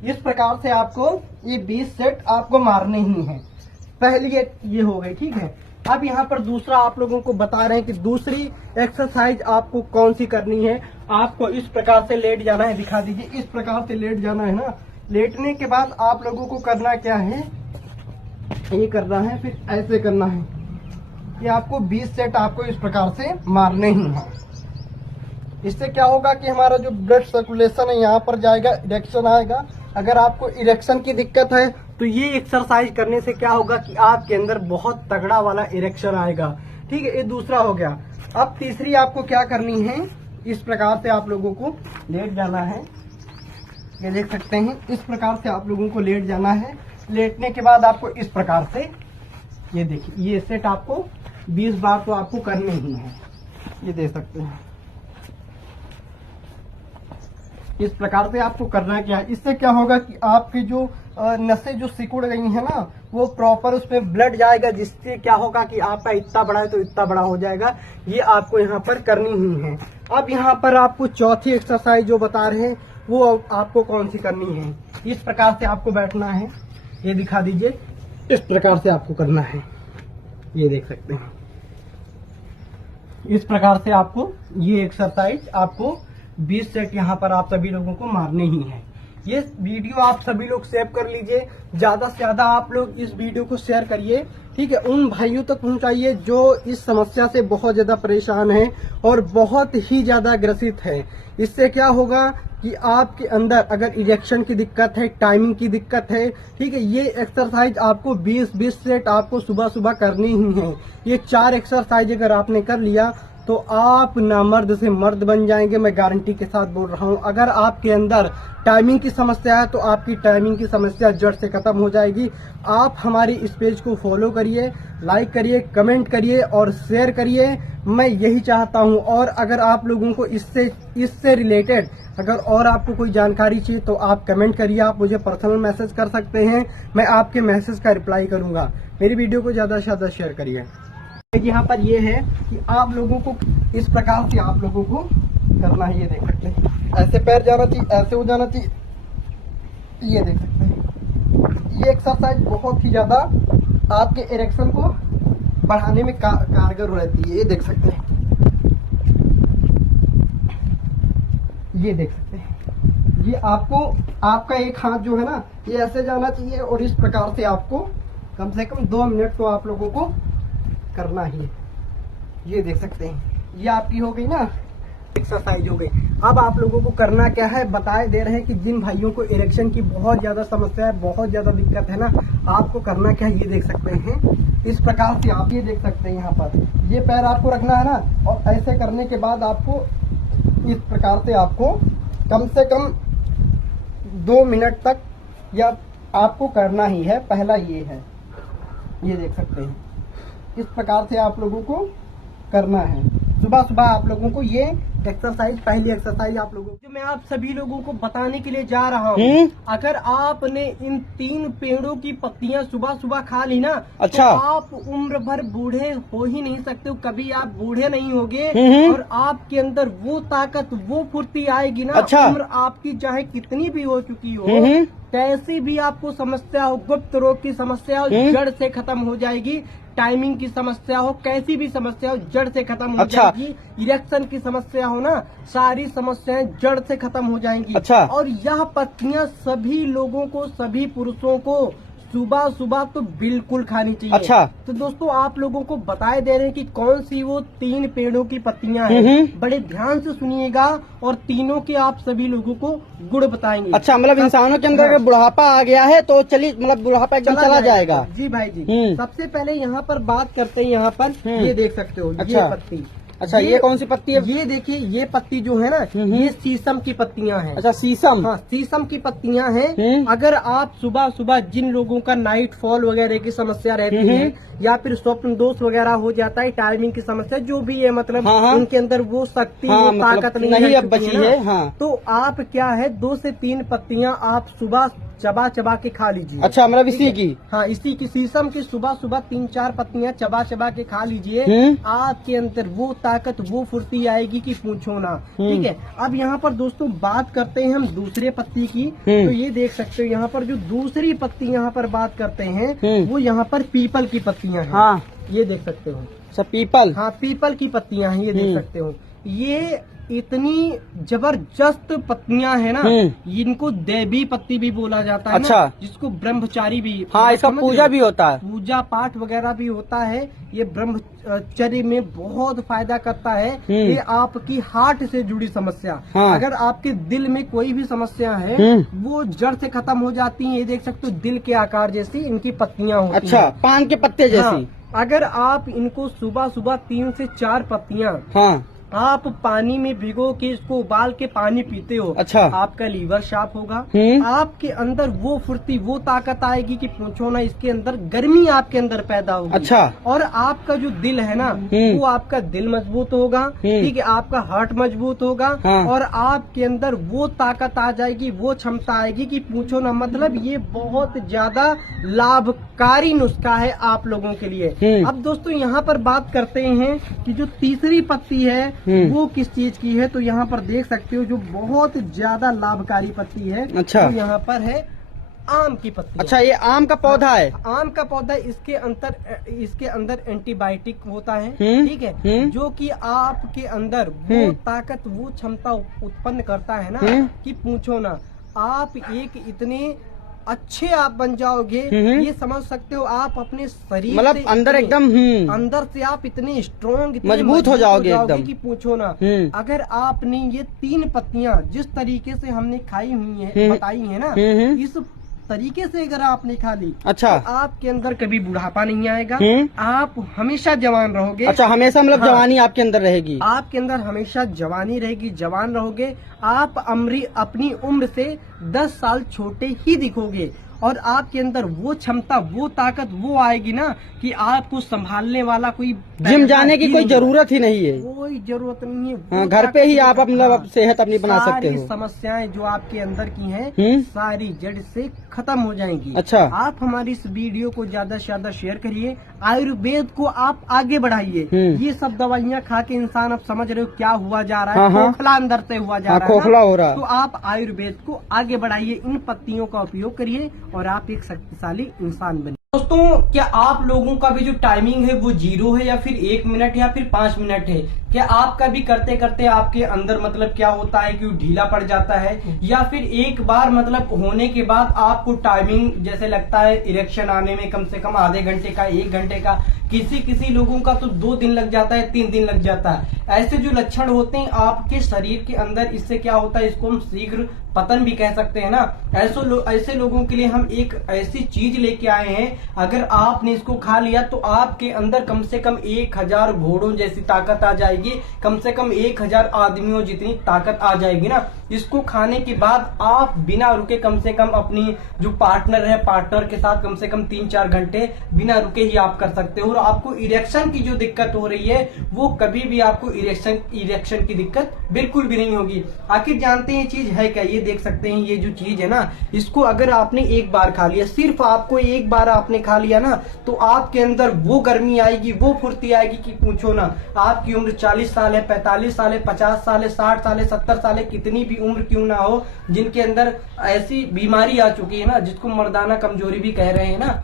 इस प्रकार से आपको ये 20 सेट आपको मारने ही हैं। पहली ये हो गई, ठीक है। अब यहाँ पर दूसरा आप लोगों को बता रहे हैं कि दूसरी एक्सरसाइज आपको कौन सी करनी है। आपको इस प्रकार से लेट जाना है, दिखा दीजिए, इस प्रकार से लेट जाना है ना। लेटने के बाद आप लोगों को करना क्या है, ये करना है, फिर ऐसे करना है। ये आपको 20 सेट आपको इस प्रकार से मारने ही हैं। इससे क्या होगा कि हमारा जो ब्लड सर्कुलेशन है यहाँ पर जाएगा, इरेक्शन आएगा अगर आपको इरेक्शन की दिक्कत है तो ये एक्सरसाइज करने से क्या होगा कि आपके अंदर बहुत तगड़ा वाला इरेक्शन आएगा। ठीक है, ये दूसरा हो गया। अब तीसरी आपको क्या करनी है, इस प्रकार से आप लोगों को लेट जाना है। ये देख सकते हैं, इस प्रकार से आप लोगों को लेट जाना है। लेटने के बाद आपको इस प्रकार से, ये देखिए, ये सेट आपको 20 बार तो आपको करने ही है। ये देख सकते हैं, इस प्रकार से आपको करना क्या है। इससे क्या होगा कि आपकी जो नसें जो सिकुड़ गई है ना, वो प्रॉपर उसमें ब्लड जाएगा, जिससे क्या होगा कि आपका इतना बड़ा है तो इतना बड़ा हो जाएगा। ये आपको यहाँ पर करनी ही है। अब यहाँ पर आपको चौथी एक्सरसाइज जो बता रहे हैं वो आपको कौन सी करनी है। इस प्रकार से आपको बैठना है, ये दिखा दीजिए, इस प्रकार से आपको करना है। ये देख सकते हैं, इस प्रकार से आपको ये एक्सरसाइज आपको 20 सेट यहाँ पर आप सभी लोगों को मारने ही है। ये वीडियो आप सभी लोग सेव कर लीजिए, ज्यादा से ज्यादा आप लोग इस वीडियो को शेयर करिए। ठीक है, उन भाइयों तक पहुंचाइए जो इस समस्या से बहुत ज्यादा परेशान है और बहुत ही ज्यादा ग्रसित है। इससे क्या होगा कि आपके अंदर अगर इजेक्शन की दिक्कत है, टाइमिंग की दिक्कत है, ठीक है, ये एक्सरसाइज आपको 20 सेट आपको सुबह सुबह करनी ही है। ये 4 एक्सरसाइज अगर आपने कर लिया तो आप ना मर्द से मर्द बन जाएंगे, मैं गारंटी के साथ बोल रहा हूँ। अगर आपके अंदर टाइमिंग की समस्या है तो आपकी टाइमिंग की समस्या जड़ से खत्म हो जाएगी। आप हमारी इस पेज को फॉलो करिए, लाइक करिए, कमेंट करिए और शेयर करिए, मैं यही चाहता हूँ। और अगर आप लोगों को इससे रिलेटेड अगर और आपको कोई जानकारी चाहिए तो आप कमेंट करिए, आप मुझे पर्सनल मैसेज कर सकते हैं, मैं आपके मैसेज का रिप्लाई करूंगा। मेरी वीडियो को ज्यादा से ज्यादा शेयर करिए। यहाँ पर ये है कि आप लोगों को इस प्रकार से आप लोगों को करना है। ये देख सकते हैं, ऐसे पैर जाना चाहिए, ऐसे हो जाना चाहिए। ये देख सकते हैं, ये एक्सरसाइज बहुत ही ज्यादा आपके इरेक्शन को बढ़ाने में कारगर रहती है। ये देख सकते हैं, ये देख सकते हैं, ये आपको आपका एक हाथ जो है ना, ये ऐसे जाना चाहिए और इस प्रकार से आपको कम से कम 2 मिनट तो आप लोगों को करना ही है। ये देख सकते हैं, ये आपकी हो गई ना एक्सरसाइज हो गई। अब आप लोगों को करना क्या है, बताए दे रहे हैं कि जिन भाइयों को इरेक्शन की बहुत ज्यादा समस्या है, बहुत ज्यादा दिक्कत है ना, आपको करना क्या है, ये देख सकते हैं, इस प्रकार से आप ये देख सकते हैं। यहाँ पर ये पैर आपको रखना है ना, और ऐसे करने के बाद आपको इस प्रकार से आपको कम से कम 2 मिनट तक या आपको करना ही है। पहला ये है, ये देख सकते हैं, इस प्रकार से आप लोगों को करना है। सुबह सुबह आप लोगों को ये एक्सरसाइज, पहली एक्सरसाइज आप लोगों को जो मैं आप सभी लोगों को बताने के लिए जा रहा हूँ, अगर आपने इन 3 पेड़ों की पत्तियां सुबह सुबह खा ली ना, अच्छा, तो आप उम्र भर बूढ़े हो ही नहीं सकते हो, कभी आप बूढ़े नहीं होगे और आपके अंदर वो ताकत, वो फुर्ती आएगी ना। अच्छा, उम्र आपकी चाहे कितनी भी हो चुकी हो, कैसी भी आपको समस्या हो, गुप्त रोग की समस्या हो, जड़ से खत्म हो जाएगी। टाइमिंग की समस्या हो, कैसी भी समस्या हो, जड़ से खत्म हो जाएगी। इरेक्शन की समस्या हो ना, सारी समस्याएं जड़ से खत्म हो जाएंगी। अच्छा। और यह पत्तियां सभी लोगों को, सभी पुरुषों को सुबह सुबह तो बिल्कुल खानी चाहिए। अच्छा। तो दोस्तों आप लोगों को बताए दे रहे हैं कि कौन सी वो 3 पेड़ों की पत्तियां हैं। बड़े ध्यान से सुनिएगा और तीनों के आप सभी लोगों को गुण बताएंगे। अच्छा, मतलब इंसानों के अंदर अगर बुढ़ापा आ गया है तो चलिए, मतलब बुढ़ापा एकदम चला जाएगा। जी भाई जी। सबसे पहले यहाँ पर बात करते हैं, यहाँ पर ये देख सकते हो, अच्छा। ये पत्ती। अच्छा, ये कौन सी पत्ती है? ये देखिए, ये पत्ती जो है ना, ये शीशम की पत्तियां हैं। अच्छा, शीशम। हाँ, शीशम की पत्तियां हैं। अगर आप सुबह सुबह, जिन लोगों का नाइट फॉल वगैरह की समस्या रहती है या फिर स्वप्न दोष वगैरह हो जाता है, टाइमिंग की समस्या जो भी है, मतलब उनके अंदर वो शक्ति, वो ताकत नहीं अब बची है। हाँ। तो आप क्या है, 2 से 3 पत्तियां आप सुबह चबा चबा के खा लीजिए। अच्छा, मतलब इसी की? हाँ, इसी की, शीशम की सुबह सुबह 3-4 पत्तियां चबा चबा के खा लीजिए। आपके अंदर वो ताकत, वो फुर्ती आएगी कि पूछो ना। ठीक है, अब यहाँ पर दोस्तों बात करते हैं हम दूसरे पत्ती की। तो ये देख सकते हो, यहाँ पर जो दूसरी पत्ती यहाँ पर बात करते हैं, वो यहाँ पर पीपल की पत्तियां हैं। हाँ, ये देख सकते हो। अच्छा, पीपल। हाँ, पीपल की पत्तियां हैं, ये देख सकते हो। ये इतनी जबरदस्त पत्तियां है ना, इनको देवी पत्ती भी बोला जाता है अच्छा। ना, जिसको ब्रह्मचारी भी, हाँ, इसका पूजा भी होता है, पूजा पाठ वगैरह भी होता है। ये ब्रह्मचर्य में बहुत फायदा करता है। ये आपकी हार्ट से जुड़ी समस्या, हाँ। अगर आपके दिल में कोई भी समस्या है वो जड़ से खत्म हो जाती है। ये देख सकते हो दिल के आकार जैसी इनकी पत्तियां होती अच्छा, हैं। पान के पत्ते जैसी। हाँ, अगर आप इनको सुबह सुबह 3 से 4 पत्तियां हाँ, आप पानी में भिगो के इसको उबाल के पानी पीते हो, अच्छा। आपका लीवर शार्प होगा, आपके अंदर वो फुर्ती, वो ताकत आएगी कि पूछो ना। इसके अंदर गर्मी आपके अंदर पैदा होगी, अच्छा। और आपका जो दिल है ना, वो आपका दिल मजबूत होगा, ठीक है, आपका हार्ट मजबूत होगा, हाँ। और आपके अंदर वो ताकत आ जाएगी, वो क्षमता आएगी कि पूछो ना। मतलब ये बहुत ज्यादा लाभकारी नुस्खा है आप लोगों के लिए। अब दोस्तों यहाँ पर बात करते हैं कि जो तीसरी पत्ती है वो किस चीज की है। तो यहाँ पर देख सकते हो जो बहुत ज्यादा लाभकारी पत्ती है, अच्छा। तो यहाँ पर है आम की पत्ती। अच्छा, ये आम का पौधा है। आम का पौधा, इसके अंदर एंटीबायोटिक होता है, ठीक है, जो कि आपके अंदर वो ताकत, वो क्षमता उत्पन्न करता है ना कि पूछो ना। आप एक इतने अच्छे आप बन जाओगे, ये समझ सकते हो। आप अपने शरीर मतलब से अंदर एकदम अंदर से आप इतने स्ट्रॉन्ग, मजबूत हो जाओगे एकदम कि पूछो ना। अगर आपने ये 3 पत्तियां जिस तरीके से हमने खाई हुई है, बताई है ना, इस तरीके से अगर आपने खा ली, अच्छा, तो आपके अंदर कभी बुढ़ापा नहीं आएगा, आप हमेशा जवान रहोगे। अच्छा, हमेशा मतलब जवानी आपके अंदर रहेगी, आपके अंदर हमेशा जवानी रहेगी, जवान रहोगे। आप अपनी उम्र से 10 साल छोटे ही दिखोगे, और आपके अंदर वो क्षमता, वो ताकत वो आएगी ना कि आपको संभालने वाला कोई जिम जाने की कोई जरूरत ही नहीं है, कोई जरूरत नहीं है। हाँ, घर पे ही आप मतलब सेहत अपनी बना सकते हो। समस्याएं जो आपके अंदर की हैं सारी जड़ से खत्म हो जाएंगी। अच्छा, आप हमारी इस वीडियो को ज्यादा से ज्यादा शेयर करिए, आयुर्वेद को आप आगे बढ़ाइए। ये सब दवाइयाँ खा के इंसान, अब समझ रहे हो क्या हुआ जा रहा है, खोखला अंदर से हुआ जा रहा है, खोखला हो रहा है। तो आप आयुर्वेद को आगे बढ़ाइए, इन पत्तियों का उपयोग करिए और आप एक शक्तिशाली इंसान बनिए। दोस्तों, क्या आप लोगों का भी जो टाइमिंग है वो 0 है, या फिर 1 मिनट या फिर 5 मिनट है? क्या आपका भी करते करते आपके अंदर मतलब क्या होता है कि वो ढीला पड़ जाता है, या फिर एक बार मतलब होने के बाद आपको टाइमिंग जैसे लगता है इरेक्शन आने में कम से कम आधे घंटे का, 1 घंटे का, किसी लोगों का तो 2 दिन लग जाता है, 3 दिन लग जाता है। ऐसे जो लक्षण होते हैं आपके शरीर के अंदर, इससे क्या होता है, इसको हम शीघ्र पतन भी कह सकते हैं ना। ऐसे लोगों के लिए हम एक ऐसी चीज लेके आए हैं, अगर आपने इसको खा लिया तो आपके अंदर कम से कम 1000 घोड़ों जैसी ताकत आ जाएगी, कम से कम 1000 आदमियों जितनी ताकत आ जाएगी ना। इसको खाने के बाद आप बिना रुके कम से कम अपनी जो पार्टनर के साथ कम से कम 3-4 घंटे बिना रुके ही आप कर सकते हो, और आपको इरेक्शन की जो दिक्कत हो रही है वो कभी भी आपको इरेक्शन की दिक्कत बिल्कुल भी नहीं होगी। आखिर जानते हैं चीज है क्या? ये देख सकते हैं, ये जो चीज है ना, इसको अगर आपने एक बार खा लिया, सिर्फ आपको एक बार आपने खा लिया ना, तो आपके अंदर वो गर्मी आएगी, वो फुर्ती आएगी कि पूछो ना। आपकी उम्र 40 साल है, 45 साल है, 50 साल है, 60 साल है, 70 साल है, कितनी भी उम्र क्यों ना हो, जिनके अंदर ऐसी बीमारी आ चुकी है ना, जिसको मर्दाना कमजोरी भी कह रहे हैं ना,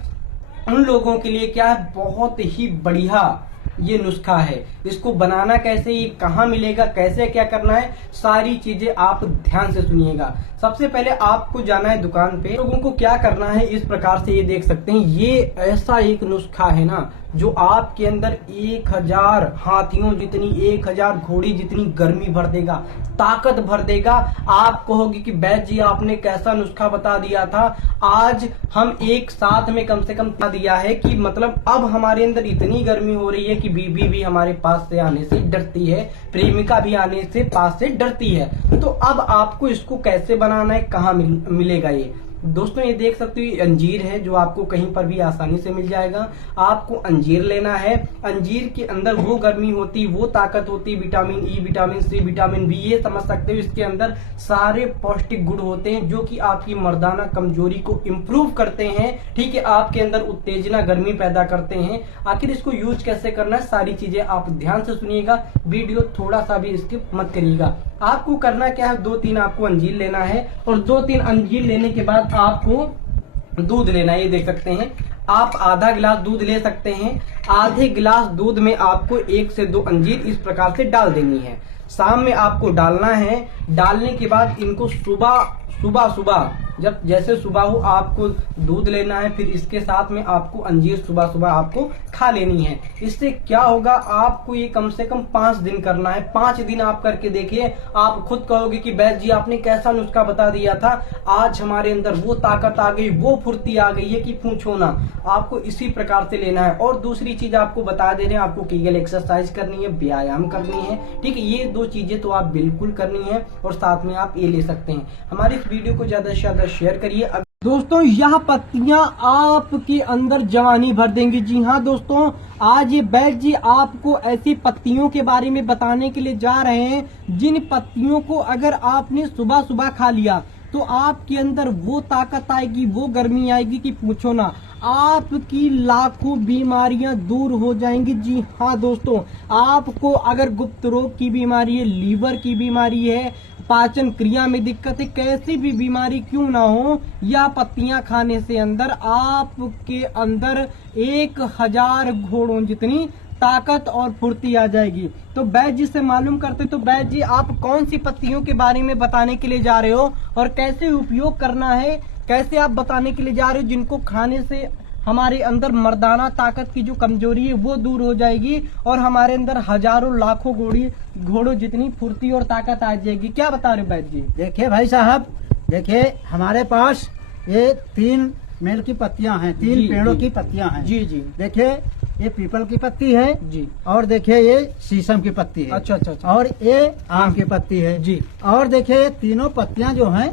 उन लोगों के लिए क्या है, बहुत ही बढ़िया ये नुस्खा है। इसको बनाना कैसे, ये कहाँ मिलेगा, कैसे क्या करना है, सारी चीजें आप ध्यान से सुनिएगा। सबसे पहले आपको जाना है दुकान पे। लोगों को क्या करना है, इस प्रकार से ये देख सकते हैं, ये ऐसा एक नुस्खा है ना जो आपके अंदर 1000 हाथियों जितनी, 1000 घोड़ी जितनी गर्मी भर देगा, ताकत भर देगा। आप कहोगे कि बैद जी आपने कैसा नुस्खा बता दिया था, आज हम एक साथ में कम से कम दिया है कि मतलब अब हमारे अंदर इतनी गर्मी हो रही है कि बीबी भी हमारे पास से आने से डरती है, प्रेमिका भी आने से पास से डरती है। तो अब आपको इसको कैसे बनाना है, कहाँ मिलेगा ये? दोस्तों, ये देख सकते हो, अंजीर है जो आपको कहीं पर भी आसानी से मिल जाएगा। आपको अंजीर लेना है। अंजीर के अंदर वो गर्मी होती, वो ताकत होती, vitamin E, vitamin C, vitamin B, ये समझ सकते हो। इसके अंदर सारे पौष्टिक गुण होते हैं जो कि आपकी मर्दाना कमजोरी को इम्प्रूव करते हैं, ठीक है, आपके अंदर उत्तेजना, गर्मी पैदा करते हैं। आखिर इसको यूज कैसे करना है, सारी चीजें आप ध्यान से सुनिएगा, वीडियो थोड़ा सा भी स्किप मत करिएगा। आपको करना क्या है, 2-3 आपको अंजीर लेना है, और 2-3 अंजीर लेने के बाद आपको दूध लेना है। ये देख सकते हैं, आप आधा गिलास दूध ले सकते हैं। आधे गिलास दूध में आपको 1 से 2 अंजीर इस प्रकार से डाल देनी है। शाम में आपको डालना है। डालने के बाद इनको सुबह जब जैसे सुबह हो आपको दूध लेना है, फिर इसके साथ में आपको अंजीर सुबह आपको खा लेनी है। इससे क्या होगा, आपको ये कम से कम 5 दिन करना है। 5 दिन आप करके देखिए, आप खुद कहोगे कि वैद्य जी आपने कैसा नुस्खा बता दिया था, आज हमारे अंदर वो ताकत आ गई, वो फुर्ती आ गई है कि पूछो ना। आपको इसी प्रकार से लेना है। और दूसरी चीज आपको बता दे रहे हैं, आपको कीगल एक्सरसाइज करनी है, व्यायाम करनी है, ठीक है। ये 2 चीजें तो आप बिल्कुल करनी है और साथ में आप ये ले सकते हैं। हमारी इस वीडियो को ज्यादा से ज्यादा शेयर करिए। दोस्तों यह पत्तियां आपके अंदर जवानी भर देंगी। जी हाँ दोस्तों, आज ये वैद्य जी आपको ऐसी पत्तियों के बारे में बताने के लिए जा रहे हैं जिन पत्तियों को अगर आपने सुबह खा लिया तो आपके अंदर वो ताकत आएगी, वो गर्मी आएगी कि पूछो ना। आपकी लाखों बीमारियां दूर हो जाएंगी। जी हाँ दोस्तों, आपको अगर गुप्त रोग की बीमारी है, लीवर की बीमारी है, पाचन क्रिया में दिक्कत है, कैसी भी बीमारी क्यों ना हो, या पत्तियां खाने से अंदर आपके अंदर 1000 घोड़ों जितनी ताकत और फुर्ती आ जाएगी। तो वैद्य जी से मालूम करते। तो वैद्य जी आप कौन सी पत्तियों के बारे में बताने के लिए जा रहे हो और कैसे उपयोग करना है, कैसे आप बताने के लिए जा रहे हो जिनको खाने से हमारे अंदर मर्दाना ताकत की जो कमजोरी है वो दूर हो जाएगी और हमारे अंदर हजारों लाखों घोड़ों जितनी फुर्ती और ताकत आ जाएगी। क्या बता रहे हो वैद्य जी? देखिए भाई साहब, देखिए हमारे पास ये 3 मेल की पत्तियां हैं, 3 पेड़ों की पत्तियां हैं। जी। देखिए ये पीपल की पत्ती है जी, और देखिए ये शीशम की पत्ती है। अच्छा। और ये आम की पत्ती है जी। और देखिए ये तीनों पत्तियां जो हैं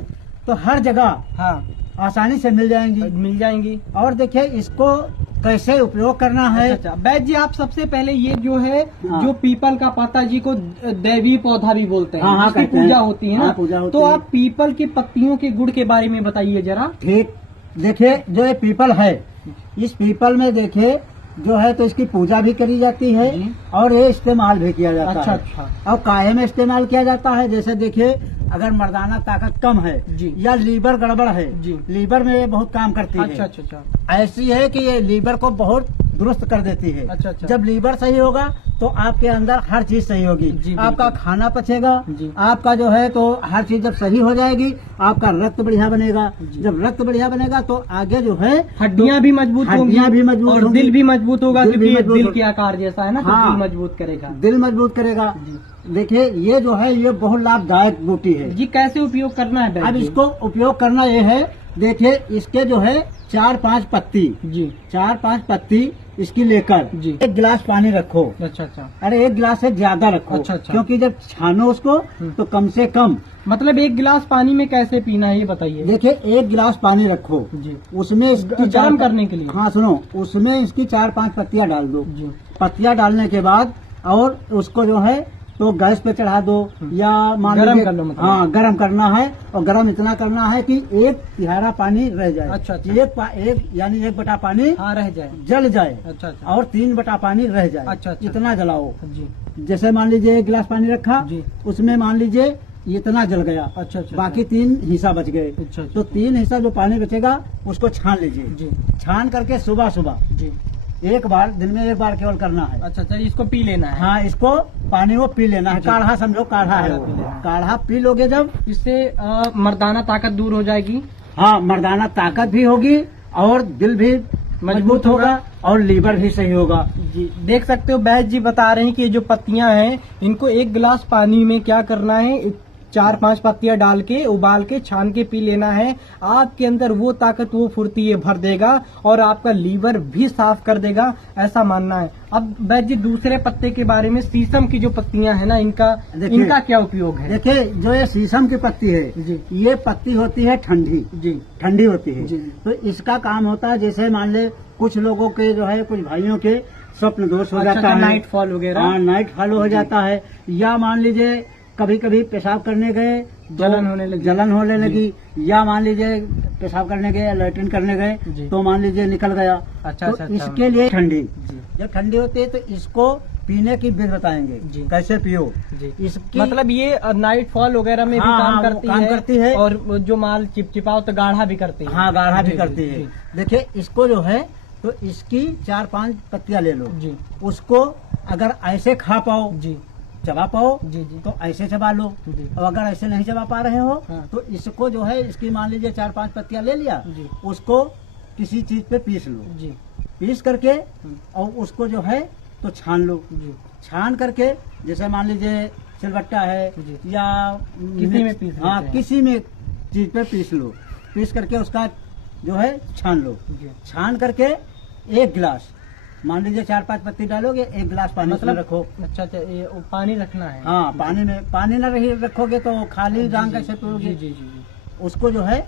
तो हर जगह हाँ आसानी से मिल जाएंगी। और देखिए इसको कैसे उपयोग करना है। अच्छा। वैद्य जी आप सबसे पहले ये जो है हाँ। जो पीपल का पत्ता जी को दैवीय पौधा भी बोलते हैं, हाँ, जिसकी कहते हैं। पूजा होती है ना। हाँ, पूजा होती तो है। आप पीपल की पत्तियों के गुड़ के बारे में बताइए जरा। ठीक, देखिए जो ये पीपल है, इस पीपल में देखिए जो है तो इसकी पूजा भी करी जाती है जी। और ये इस्तेमाल भी किया जाता है। अच्छा। और काहे में इस्तेमाल किया जाता है, जैसे देखिए अगर मर्दाना ताकत कम है जी। या लीवर गड़बड़ है जी। लीवर में ये बहुत काम करती है। अच्छा। ऐसी है कि ये लीवर को बहुत दुरुस्त कर देती है। अच्छा। जब लीवर सही होगा तो आपके अंदर हर चीज सही होगी। जी, आपका बिल्कुल। खाना पचेगा जी। आपका जो है तो हर चीज जब सही हो जाएगी, आपका रक्त बढ़िया बनेगा। जी। जब रक्त बढ़िया बनेगा तो आगे जो है हड्डियां भी मजबूत होंगी, हड्डियां भी मजबूत और होंगी। दिल भी मजबूत होगा, दिल भी क्योंकि ये मजबूत दिल होगा। के आकार जैसा है ना, तो हाँ। दिल मजबूत करेगा। दिल मजबूत करेगा। देखिए ये जो है ये बहुत लाभदायक बूटी है जी। कैसे उपयोग करना है वैद्य अब जी? इसको उपयोग करना ये है, देखिए इसके जो है 4-5 पत्ती, जी 4-5 पत्ती इसकी लेकर जी। 1 गिलास पानी रखो। अच्छा। अरे 1 गिलास से ज्यादा रखो। अच्छा। क्योंकि जब छानो उसको तो कम से कम, मतलब 1 गिलास पानी में कैसे पीना है ये बताइए। देखिए 1 गिलास पानी रखो, जी। उसमें इसकी गर्म 4 करने के लिए। हाँ सुनो, उसमें इसकी 4-5 पत्तियां डाल दो। जी। पत्तियां डालने के बाद और उसको जो है तो गैस पे चढ़ा दो या मान गरम लीजिए, कर लो मतलब। हाँ गरम करना है। और गरम इतना करना है कि 1 तिहारा पानी रह जाए। अच्छा। एक यानी 1 बटा पानी हाँ रह जाए। जल जाए अच्छा। और 3 बटा पानी रह जाए। अच्छा। इतना जलाओ। जी। जैसे मान लीजिए 1 गिलास पानी रखा, जी। उसमें मान लीजिए इतना जल गया। अच्छा। बाकी 3 हिस्सा बच गए। अच्छा। तो 3 हिस्सा जो पानी बचेगा उसको छान लीजिए। जी। छान करके सुबह जी। 1 बार, दिन में 1 बार केवल करना है। अच्छा, इसको पी लेना है। हाँ इसको पानी को पी लेना है। जी। काढ़ा समझो, काढ़ा है काढ़ा वो। पी लेना है। काढ़ा पी लोगे जब, इससे मर्दाना ताकत दूर हो जाएगी। हाँ मर्दाना ताकत भी होगी और दिल भी मजबूत होगा और लीवर भी सही होगा। जी देख सकते हो वैद्य जी बता रहे हैं कि ये जो पत्तियां हैं इनको 1 गिलास पानी में क्या करना है, 4-5 पत्तियां डाल के उबाल के छान के पी लेना है। आपके अंदर वो ताकत, वो फुर्ती ये भर देगा और आपका लीवर भी साफ कर देगा, ऐसा मानना है। अब वैद्य जी दूसरे पत्ते के बारे में, शीशम की जो पत्तियां है ना, इनका क्या उपयोग है? देखिए जो ये शीशम की पत्ती है जी। ये पत्ती होती है ठंडी। जी। ठंडी होती है जी। तो इसका काम होता है, जैसे मान ले कुछ लोगों के जो है, कुछ भाइयों के स्वप्न दोष हो जाता है, नाइट फॉल वगैरह। हाँ नाइट फॉल हो जाता है, या मान लीजिए कभी कभी पेशाब करने गए जलन होने लगी, या मान लीजिए पेशाब करने गए, लैट्रिन करने गए तो मान लीजिए निकल गया। अच्छा। तो इसके लिए ठंडी, जी। जब ठंडी होती है तो इसको पीने की विधि बताएंगे जी। कैसे पियो। जी। इसकी मतलब ये नाइट फॉल वगैरह में भी हाँ, काम वो करती है और जो माल चिपचिपाओ तो गाढ़ा भी करती है। हाँ गाढ़ा भी जी, करती जी, है। जी। देखिए इसको जो है तो इसकी 4-5 पत्तियां ले लो। जी उसको अगर ऐसे खा पाओ, जी चबा पाओ, जी जी तो ऐसे चबा लो। जी और अगर ऐसे नहीं चबा पा रहे हो हाँ। तो इसको जो है, इसकी मान लीजिए 4-5 पत्तियां ले लिया, जी उसको किसी चीज पे पीस लो। जी पीस करके और उसको जो है तो छान लो। जी छान करके जैसे मान लीजिए सिलबट्टा है जी। या किसी में पीस लेते हाँ, हैं। किसी में चीज पे पीस लो। पीस करके उसका जो है छान लो। जी छान करके 1 गिलास, मान लीजिए 4-5 पत्ती डालोगे, 1 गिलास पानी उसमें रखो। अच्छा अच्छा, ये वो पानी रखना है। हाँ, पानी में, पानी ना रही रखोगे तो खाली रंग कैसे जी पियोगे। जी जी जी उसको जो है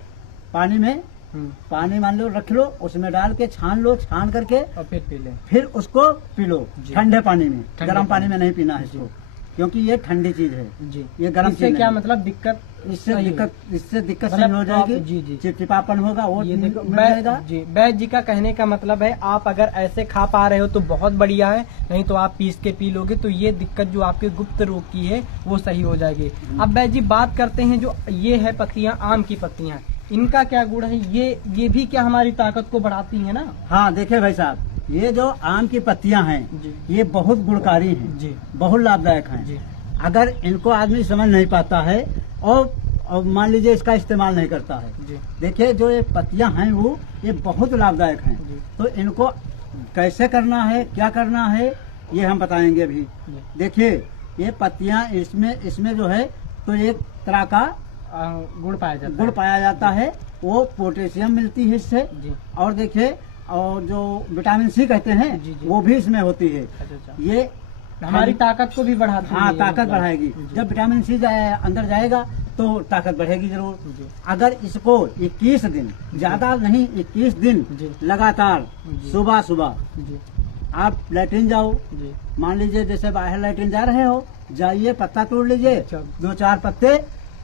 पानी में, हम्म, पानी मान लो रख लो, उसमें डाल के छान लो। छान करके और फिर पी लें। फिर उसको पी लो जी। ठंडे पानी में। ठंडे गर्म पानी पानी में नहीं पीना है इसको, क्योंकि ये ठंडी चीज है। जी, ये गर्म इससे चीज क्या नहीं। मतलब दिक्कत? इससे सही दिक्कत, इससे दिक्कत मतलब सही हो जाएगी। जी जी चिपचिपापन होगा, वो ये देखो, मिल जाएगा। जी वैद्य जी का कहने का मतलब है, आप अगर ऐसे खा पा रहे हो तो बहुत बढ़िया है, नहीं तो आप पीस के पी लोगे तो ये दिक्कत जो आपके गुप्त रोग की है वो सही हो जाएगी। अब वैद्य जी बात करते हैं, जो ये है पत्तियां, आम की पत्तियां, इनका क्या गुण है? ये भी क्या हमारी ताकत को बढ़ाती है ना? हाँ, देखिए भाई साहब, ये जो आम की पत्तियां हैं, जी ये बहुत गुणकारी हैं, जी बहुत लाभदायक हैं। जी अगर इनको आदमी समझ नहीं पाता है और मान लीजिए इसका इस्तेमाल नहीं करता है, जी देखिए जो ये पत्तियां हैं वो ये बहुत लाभदायक हैं। जी तो इनको कैसे करना है, क्या करना है, ये हम बताएंगे अभी। जी। देखिए ये पत्तियां, इसमें जो है तो एक तरह का गुड़ पाया जाता गुड़ है। पाया जाता है, वो पोटेशियम मिलती है इससे। जी और देखिए, और जो विटामिन सी कहते हैं, जी, जी। वो भी इसमें होती है। अच्छा अच्छा, ये हमारी ताकत को भी बढ़ाती है हाँ, ये ताकत मतलब। बढ़ाएगी। जी, जब विटामिन सी अंदर जाएगा तो ताकत बढ़ेगी जरूर। जी अगर इसको 21 दिन, ज्यादा नहीं 21 दिन जी लगातार जी। सुबह सुबह जी आप लैट्रिन जाओ, जी मान लीजिए जैसे बाहर लैट्रिन जा रहे हो, जाइए, पत्ता तोड़ लीजिए, अच्छा। 2-4 पत्ते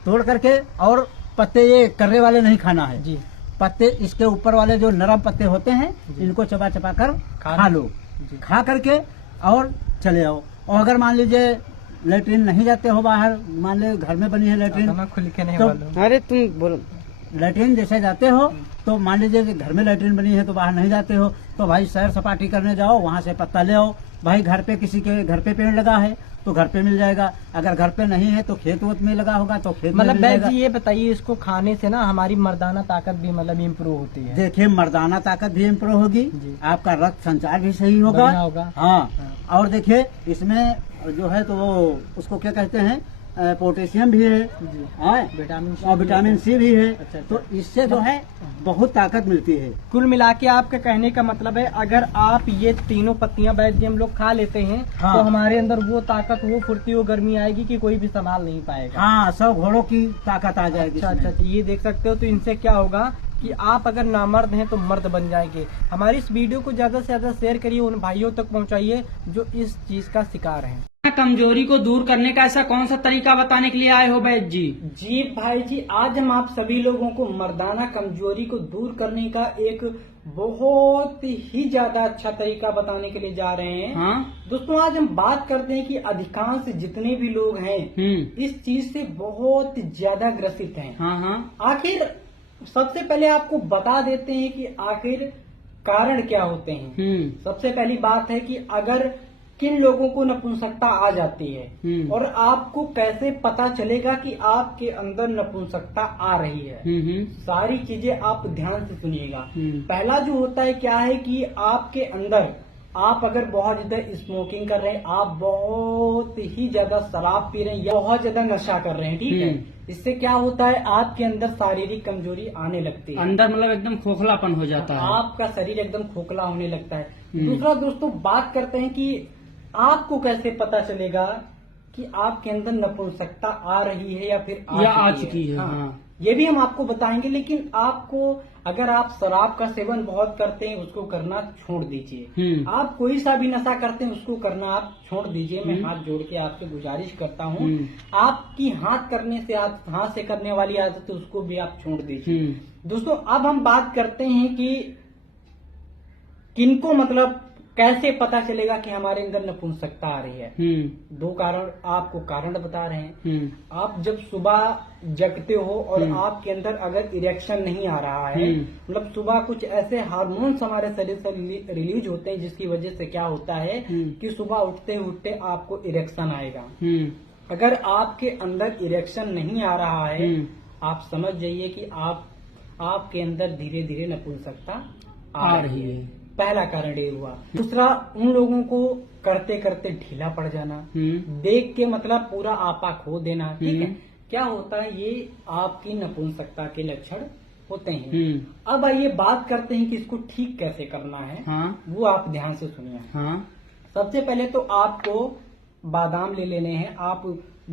तोड़ करके, और पत्ते ये कर्रे वाले नहीं खाना है। जी पत्ते इसके ऊपर वाले जो नरम पत्ते होते हैं, जी। इनको चबा चबा कर खा खा लो। जी खा करके और चले आओ। और अगर मान लीजिए लेटरिन नहीं जाते हो बाहर, मान लीजिए घर में बनी है लेटरिन, मैं खुल के नहीं तो- बोलूं। अरे तुम बोलो। लेटरिन जैसे जाते हो तो मान लीजिए कि घर में लेटरिन बनी है तो बाहर नहीं जाते हो, तो भाई सैर सपाटी करने जाओ, वहाँ से पत्ता ले आओ। भाई घर पे, किसी के घर पे पेड़ लगा है तो घर पे मिल जाएगा, अगर घर पे नहीं है तो खेत वोत में लगा होगा तो खेत में मतलब मिल वैद्य जाएगा। जी ये बताइए, इसको खाने से ना हमारी मर्दाना ताकत भी मतलब इम्प्रूव होती है? देखिए, मर्दाना ताकत भी इम्प्रूव होगी, जी। आपका रक्त संचार भी सही होगा। बढ़िया होगा। हाँ, हाँ। और देखिए इसमें जो है तो वो उसको क्या कहते हैं, पोटेशियम भी है, जी हाँ, विटामिन सी और विटामिन सी भी है। अच्छा, अच्छा। तो इससे जो है बहुत ताकत मिलती है। कुल मिला के आपका कहने का मतलब है, अगर आप ये तीनों पत्तियां वैद्य जी हम लोग खा लेते हैं हाँ। तो हमारे अंदर वो ताकत, वो फुर्ती, वो गर्मी आएगी कि कोई भी संभाल नहीं पाएगा। हाँ, 100 घोड़ों की ताकत आ जाएगी अच्छा इसमें। अच्छा, ये देख सकते हो। तो इनसे क्या होगा कि आप अगर नामर्द हैं तो मर्द बन जाएंगे। हमारी इस वीडियो को ज्यादा से ज्यादा शेयर करिए, उन भाइयों तक पहुंचाइए जो इस चीज का शिकार हैं। कमजोरी को दूर करने का ऐसा कौन सा तरीका बताने के लिए आए हो वैद्य जी? जी भाई जी, आज हम आप सभी लोगों को मर्दाना कमजोरी को दूर करने का एक बहुत ही ज्यादा अच्छा तरीका बताने के लिए जा रहे हैं। हाँ। दोस्तों, आज हम बात करते हैं कि अधिकांश जितने भी लोग हैं इस चीज से बहुत ज्यादा ग्रसित हैं। हाँ हाँ। आखिर सबसे पहले आपको बता देते हैं कि आखिर कारण क्या होते हैं। सबसे पहली बात है कि अगर किन लोगों को नपुंसकता आ जाती है और आपको कैसे पता चलेगा कि आपके अंदर नपुंसकता आ रही है, सारी चीजें आप ध्यान से सुनिएगा। पहला जो होता है क्या है कि आपके अंदर, आप अगर बहुत ज्यादा स्मोकिंग कर रहे हैं, आप बहुत ही ज्यादा शराब पी रहे हैं या बहुत ज्यादा नशा कर रहे हैं, ठीक है, इससे क्या होता है आपके अंदर शारीरिक कमजोरी आने लगती है। अंदर मतलब एकदम खोखलापन हो जाता है। आपका शरीर एकदम खोखला होने लगता है। दूसरा दोस्तों, बात करते हैं कि आपको कैसे पता चलेगा कि आपके अंदर नपुंसकता आ रही है या फिर आ चुकी है। हाँ। ये भी हम आपको बताएंगे, लेकिन आपको, अगर आप शराब का सेवन बहुत करते हैं उसको करना छोड़ दीजिए। आप कोई सा भी नशा करते हैं उसको करना आप छोड़ दीजिए। मैं हाथ जोड़ के आपसे गुजारिश करता हूँ, आपकी हाथ करने से, आप हाथ से करने वाली आदत है उसको भी आप छोड़ दीजिए। दोस्तों, अब हम बात करते हैं कि किनको मतलब कैसे पता चलेगा कि हमारे अंदर नपुंसकता आ रही है? दो कारण आपको कारण बता रहे हैं। आप जब सुबह जगते हो और आपके अंदर अगर इरेक्शन नहीं आ रहा है, मतलब सुबह कुछ ऐसे हार्मोन्स हमारे शरीर से रिलीज होते हैं जिसकी वजह से क्या होता है कि सुबह उठते उठते आपको इरेक्शन आएगा। अगर आपके अंदर इरेक्शन नहीं आ रहा है, आप समझ जाइए कि आपके अंदर धीरे धीरे नपुंसकता आ रही है। पहला कारण ये हुआ। दूसरा, उन लोगों को करते करते ढीला पड़ जाना, देख के मतलब पूरा आपा खो देना। ठीक है, क्या होता है, ये आपकी नपुंसकता के लक्षण होते हैं। अब आइए बात करते हैं कि इसको ठीक कैसे करना है। वो आप ध्यान से सुनिए। सबसे पहले तो आपको बादाम ले लेने हैं। आप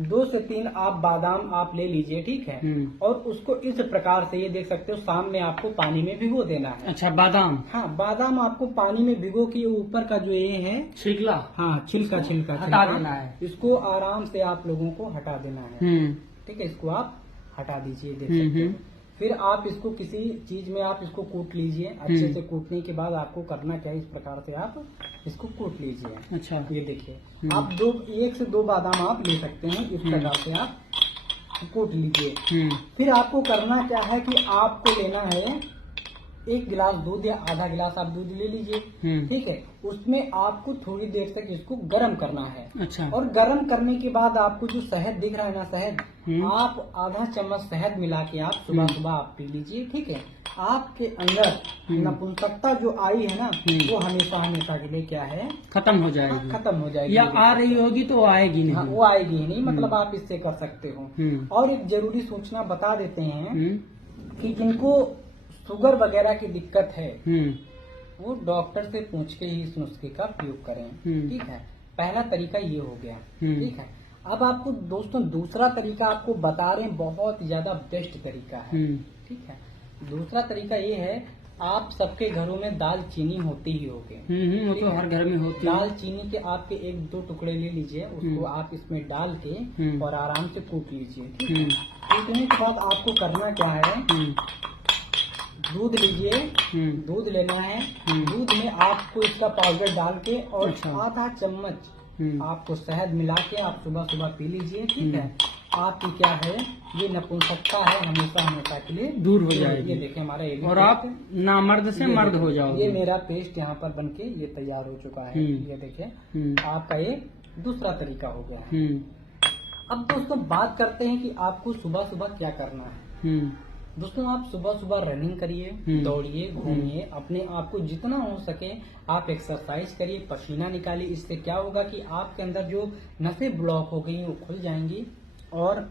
2 से 3 आप बादाम आप ले लीजिए। ठीक है, और उसको इस प्रकार से, ये देख सकते हो, शाम में आपको पानी में भिगो देना है। अच्छा, बादाम? हाँ, बादाम आपको पानी में भिगो के ऊपर का जो ये है छिलका, हाँ छिलका हटा देना है। इसको आराम से आप लोगों को हटा देना है। ठीक है, इसको आप हटा दीजिए, देख सकते हो। फिर आप इसको किसी चीज में आप इसको कूट लीजिए। अच्छे से कूटने के बाद आपको करना क्या है, इस प्रकार से आप इसको कूट लीजिए। अच्छा, ये देखिए, आप 1 से 2 बादाम आप ले सकते हैं। इस प्रकार से आप कूट लीजिए। फिर आपको करना क्या है कि आपको लेना है 1 गिलास दूध या आधा गिलास आप दूध ले लीजिए। ठीक है, उसमें आपको थोड़ी देर तक इसको गर्म करना है। अच्छा, और गर्म करने के बाद आपको जो शहद दिख रहा है ना, शहद, आप आधा चम्मच शहद मिला के आप सुबह सुबह आप पी लीजिए। ठीक है, आपके अंदर नपुंसकता जो आई है ना, वो हमेशा हमेशा के लिए क्या है, खत्म हो जाएगी। खत्म हो जाएगी, या आ रही होगी तो आएगी नहीं। हाँ, वो आएगी ही नहीं। मतलब आप इससे कर सकते हो। और एक जरूरी सूचना बता देते हैं कि जिनको शुगर वगैरह की दिक्कत है, वो डॉक्टर से पूछ के ही इस नुस्खे का प्रयोग करें। ठीक है, पहला तरीका ये हो गया। ठीक है, अब आपको दोस्तों दूसरा तरीका आपको बता रहे हैं, बहुत ज्यादा बेस्ट तरीका है। ठीक है, दूसरा तरीका ये है, आप सबके घरों में दाल चीनी होती ही होगी। वो तो हर घर में होती है। दाल चीनी के आपके 1-2 टुकड़े ले लीजिए, उसको आप इसमें डाल के और आराम से कूट लीजिए। ठीक है, कूटने के बाद आपको करना क्या है, दूध लीजिए, दूध लेना है। दूध में आपको इसका पाउडर डाल के और आधा चम्मच आपको शहद मिला के आप सुबह सुबह पी लीजिए। ठीक है, आपकी क्या है, ये नपुंसकता है हमेशा हमेशा के लिए दूर हो जाएगी। ये देखें हमारा ये, और आप नामर्द से मर्द हो जाओगे। ये मेरा पेस्ट यहाँ पर बनके ये तैयार हो चुका है। ये देखें, आपका ये दूसरा तरीका हो गया है। अब दोस्तों बात करते हैं कि आपको सुबह सुबह क्या करना है। दोस्तों, आप सुबह सुबह रनिंग करिए, दौड़िए, घूमिए, अपने आप को जितना हो सके आप एक्सरसाइज करिए, पसीना निकालिए। इससे क्या होगा कि आपके अंदर जो नसें ब्लॉक हो गई वो खुल जाएंगी और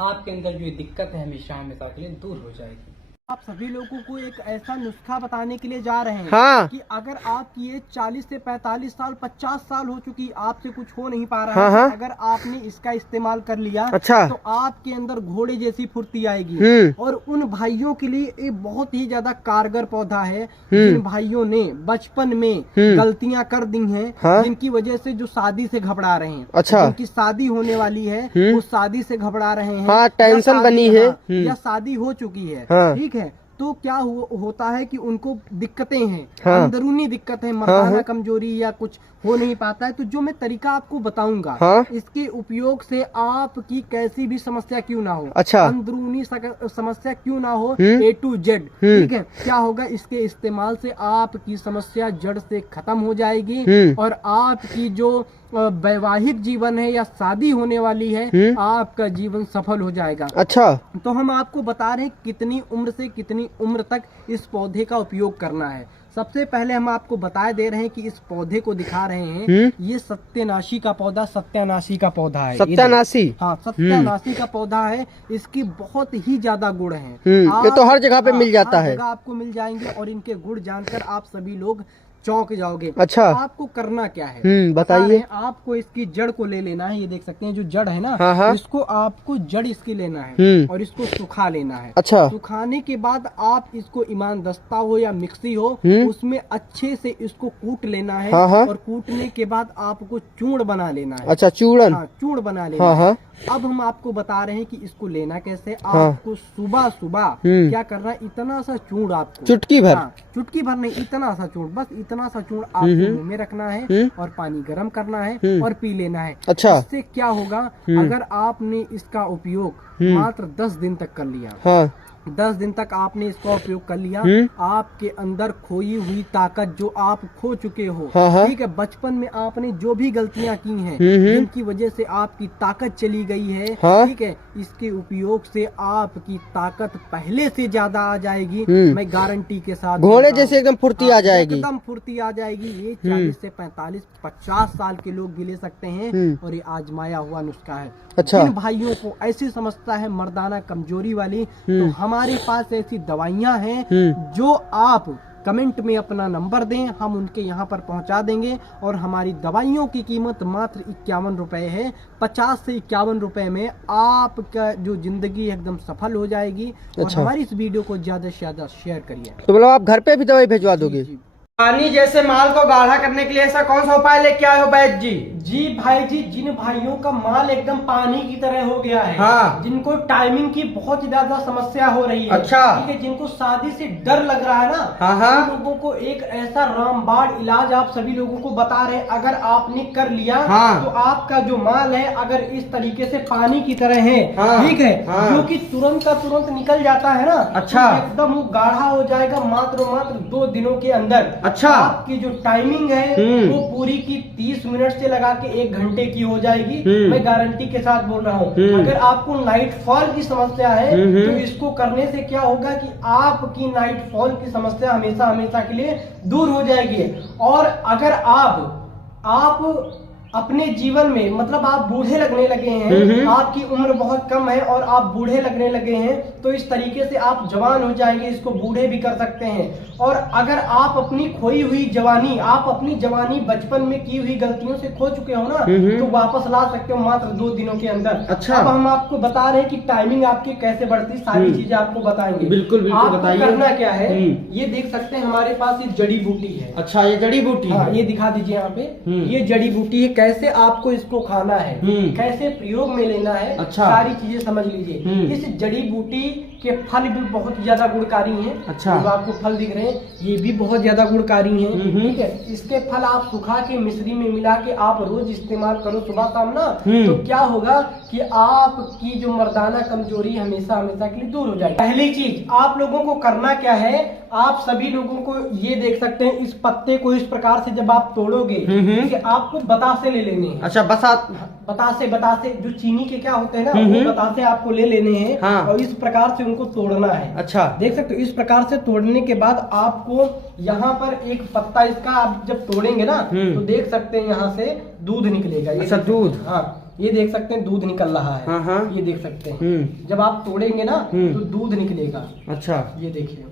आपके अंदर जो दिक्कत है हमेशा हमेशा के लिए दूर हो जाएगी। आप सभी लोगों को एक ऐसा नुस्खा बताने के लिए जा रहे हैं। हाँ। कि अगर आपकी एज 40 से 45 साल 50 साल हो चुकी, आपसे कुछ हो नहीं पा रहा है, अगर आपने इसका इस्तेमाल कर लिया, अच्छा, तो आपके अंदर घोड़े जैसी फुर्ती आएगी। और उन भाइयों के लिए ये बहुत ही ज्यादा कारगर पौधा है, जिन भाइयों ने बचपन में गलतियां कर दी हैं, जिनकी वजह से जो शादी से घबरा रहे हैं, अच्छा, जिनकी शादी होने वाली है वो शादी से घबरा रहे हैं, टेंशन बनी है या शादी हो चुकी है। ठीक है, तो क्या होता है कि उनको दिक्कतें हैं, अंदरूनी दिक्कत है, मर्दाना कमजोरी या कुछ हो नहीं पाता है। तो जो मैं तरीका आपको बताऊंगा, इसके उपयोग से आपकी कैसी भी समस्या क्यों ना हो, अच्छा, अंदरूनी समस्या क्यों ना हो, A to Z, ठीक है, क्या होगा, इसके इस्तेमाल से आपकी समस्या जड़ से खत्म हो जाएगी और आपकी जो वैवाहिक जीवन है या शादी होने वाली है, आपका जीवन सफल हो जाएगा। अच्छा, तो हम आपको बता रहे हैं कितनी उम्र से कितनी उम्र तक इस पौधे का उपयोग करना है। सबसे पहले हम आपको बता दे रहे हैं कि इस पौधे को दिखा रहे हैं, ये सत्यानाशी का पौधा, सत्यानाशी का पौधा है। सत्यानाशी, हाँ, सत्यानाशी का पौधा है। इसकी बहुत ही ज्यादा गुण है, ये तो हर जगह पे मिल जाता है, आपको मिल जाएंगे। और इनके गुण जानकर आप सभी लोग चौंक जाओगे। अच्छा, आपको करना क्या है बताइए। आपको इसकी जड़ को ले लेना है, ये देख सकते हैं जो जड़ है ना, इसको आपको जड़ इसकी लेना है और इसको सुखा लेना है। अच्छा, सुखाने के बाद आप इसको ईमान दस्ता हो या मिक्सी हो, उसमें अच्छे से इसको कूट लेना है। और कूटने के बाद आपको चूर्ण बना लेना है। अच्छा, चूर्ण, हाँ, चूर्ण बना लेना है। अब हम आपको बता रहे हैं कि इसको लेना कैसे। आपको सुबह सुबह क्या करना है, इतना सा चूर्ण आपको, चुटकी भर, चुटकी भर नहीं, इतना सा चूर्ण, बस इतना इतना सा चूर्ण आपको मुंह में रखना है और पानी गर्म करना है और पी लेना है। अच्छा। इससे क्या होगा, अगर आपने इसका उपयोग मात्र 10 दिन तक कर लिया, हाँ 10 दिन तक आपने इसका उपयोग कर लिया, आपके अंदर खोई हुई ताकत जो आप खो चुके हो, हाँ। ठीक है, बचपन में आपने जो भी गलतियां की हैं जिनकी वजह से आपकी ताकत चली गई है, हाँ? ठीक है, इसके उपयोग से आपकी ताकत पहले से ज्यादा आ जाएगी। मैं गारंटी के साथ घोड़े जैसे एकदम फुर्ती आ जाएगी, एकदम फुर्ती आ जाएगी। ये 40 से 45 50 साल के लोग भी ले सकते हैं और ये आजमाया हुआ नुस्खा है। अच्छा। जिन भाइयों को ऐसी समस्या है मर्दाना कमजोरी वाली, तो हमारे पास ऐसी दवाइयां हैं जो आप कमेंट में अपना नंबर दें, हम उनके यहाँ पर पहुँचा देंगे। और हमारी दवाइयों की कीमत मात्र 51 रुपए है। 50 से 51 रुपए में आपका जो जिंदगी एकदम सफल हो जाएगी। और अच्छा। हमारी इस वीडियो को ज्यादा से ज्यादा शेयर करिए। तो मतलब आप घर पे भी दवाई भिजवा दोगे? जी। पानी जैसे माल को गाढ़ा करने के लिए ऐसा कौन सा उपाय लेके आए हो वैद्य जी? जी भाई जी, जिन भाइयों का माल एकदम पानी की तरह हो गया है, हाँ। जिनको टाइमिंग की बहुत ज्यादा समस्या हो रही है, अच्छा। ठीक है, जिनको शादी से डर लग रहा है ना, हाँ। उन लोगों को एक ऐसा रामबाण इलाज आप सभी लोगों को बता रहे हैं। अगर आपने कर लिया, हाँ। तो आपका जो माल है अगर इस तरीके से पानी की तरह है, हाँ। ठीक है, हाँ। जो कि तुरंत का तुरंत निकल जाता है ना, अच्छा। तो एकदम वो गाढ़ा हो जाएगा मात्र 2 दिनों के अंदर। अच्छा। आपकी जो टाइमिंग है वो पूरी की 30 मिनट से लगा के 1 घंटे की हो जाएगी। मैं गारंटी के साथ बोल रहा हूँ। अगर आपको नाइट फॉल की समस्या है, तो इसको करने से क्या होगा कि आपकी नाइट फॉल की समस्या हमेशा हमेशा के लिए दूर हो जाएगी। और अगर आप अपने जीवन में, मतलब आप बूढ़े लगने लगे हैं, आपकी उम्र बहुत कम है और आप बूढ़े लगने लगे हैं, तो इस तरीके से आप जवान हो जाएंगे। इसको बूढ़े भी कर सकते हैं। और अगर आप अपनी खोई हुई जवानी, आप अपनी जवानी बचपन में की हुई गलतियों से खो चुके हो ना, तो वापस ला सकते हो मात्र 2 दिनों के अंदर। अच्छा। अब हम आपको बता रहे हैं कि टाइमिंग आपकी कैसे बढ़ती, सारी चीजें आपको बताएंगे। बिल्कुल आपको बताइए। करना क्या है, ये देख सकते हैं हमारे पास एक जड़ी बूटी है। अच्छा, ये जड़ी बूटी हाँ, है। ये दिखा दीजिए यहाँ पे। ये जड़ी बूटी है, कैसे आपको इसको खाना है, कैसे प्रयोग में लेना है, अच्छा। सारी चीजें समझ लीजिए। इस जड़ी बूटी के फल भी बहुत ज्यादा गुणकारी हैं। अच्छा। जो आपको फल दिख रहे हैं, ये भी बहुत ज्यादा गुणकारी हैं, ठीक है। इसके फल आप सुखा के मिश्री में मिला के आप रोज इस्तेमाल करो सुबह शाम ना, तो क्या होगा कि आपकी जो मर्दाना कमजोरी हमेशा हमेशा के लिए दूर हो जाएगी। पहली चीज आप लोगों को करना क्या है, आप सभी लोगों को ये देख सकते हैं, इस पत्ते को इस प्रकार से जब आप तोड़ोगे, ठीक है, आपको बतासे ले लेने हैं। अच्छा, बतासे जो चीनी के क्या होते हैं ना, वो बतासे आपको ले लेने हैं। हाँ। और इस प्रकार से उनको तोड़ना है। अच्छा। देख सकते हो, इस प्रकार से तोड़ने के बाद आपको यहाँ पर एक पत्ता इसका आप जब तोड़ेंगे ना, तो देख सकते हैं यहाँ से दूध निकलेगा। अच्छा, दूध। हाँ, ये देख सकते हैं दूध निकल रहा है। हाँ। ये देख सकते हैं, जब आप तोड़ेंगे ना तो दूध निकलेगा। अच्छा, ये देखिए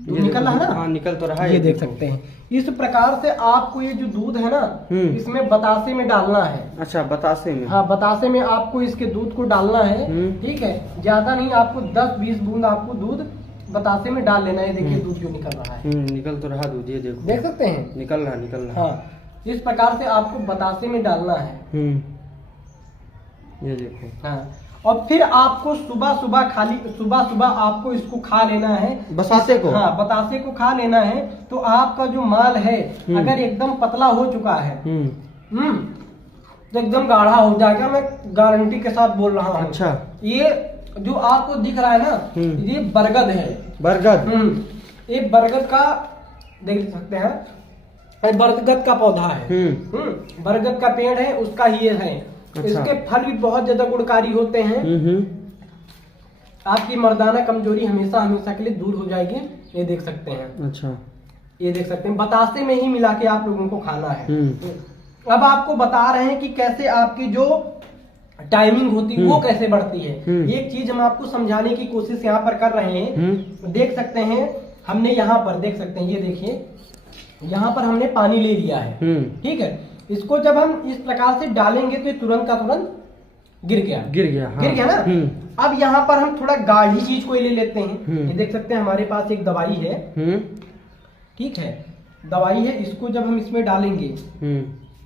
दूध निकल रहा है ना। हाँ, निकल तो रहा है। ये देख सकते हैं। इस प्रकार से आपको ये जो दूध है ना, इसमें बतासे में डालना है। अच्छा, बतासे में। हाँ, बतासे में आपको इसके दूध को डालना है, ठीक है। ज्यादा नहीं, आपको 10-20 बूंद आपको दूध बतासे में डाल लेना है। देखिए दूध जो निकल रहा है, निकल तो रहा दूध, ये देखो, देख सकते हैं, निकल रहा। हाँ, इस प्रकार से आपको बतासे में डालना है। ये देखो। हाँ, और फिर आपको सुबह सुबह आपको इसको खा लेना है, बतासे को। हाँ, बतासे को खा लेना है। तो आपका जो माल है अगर एकदम पतला हो चुका है, तो एकदम गाढ़ा हो जाएगा। मैं गारंटी के साथ बोल रहा हूँ। अच्छा। ये जो आपको दिख रहा है ना, ये बरगद है। बरगद। ये बरगद का देख सकते हैं, ये बरगद का पौधा है। बरगद का पेड़ है, उसका ही ये है। अच्छा। इसके फल भी बहुत ज्यादा गुणकारी होते हैं। आपकी मर्दाना कमजोरी हमेशा हमेशा के लिए दूर हो जाएगी। ये देख सकते हैं। अच्छा, ये देख सकते हैं, बतासे में ही मिला के आप लोगों को खाना है। अब आपको बता रहे हैं कि कैसे आपकी जो टाइमिंग होती है वो कैसे बढ़ती है। एक चीज हम आपको समझाने की कोशिश यहाँ पर कर रहे हैं। देख सकते हैं, हमने यहाँ पर देख सकते हैं, ये देखिए, यहाँ पर हमने पानी ले लिया है, ठीक है। इसको जब हम इस प्रकार से डालेंगे तो ये तुरंत का तुरंत गिर गया। हाँ। गिर गया ना। अब यहाँ पर हम थोड़ा गाढ़ी चीज को ले लेते हैं। ये देख सकते हैं, हमारे पास एक दवाई है, ठीक है, दवाई है। इसको जब हम इसमें डालेंगे,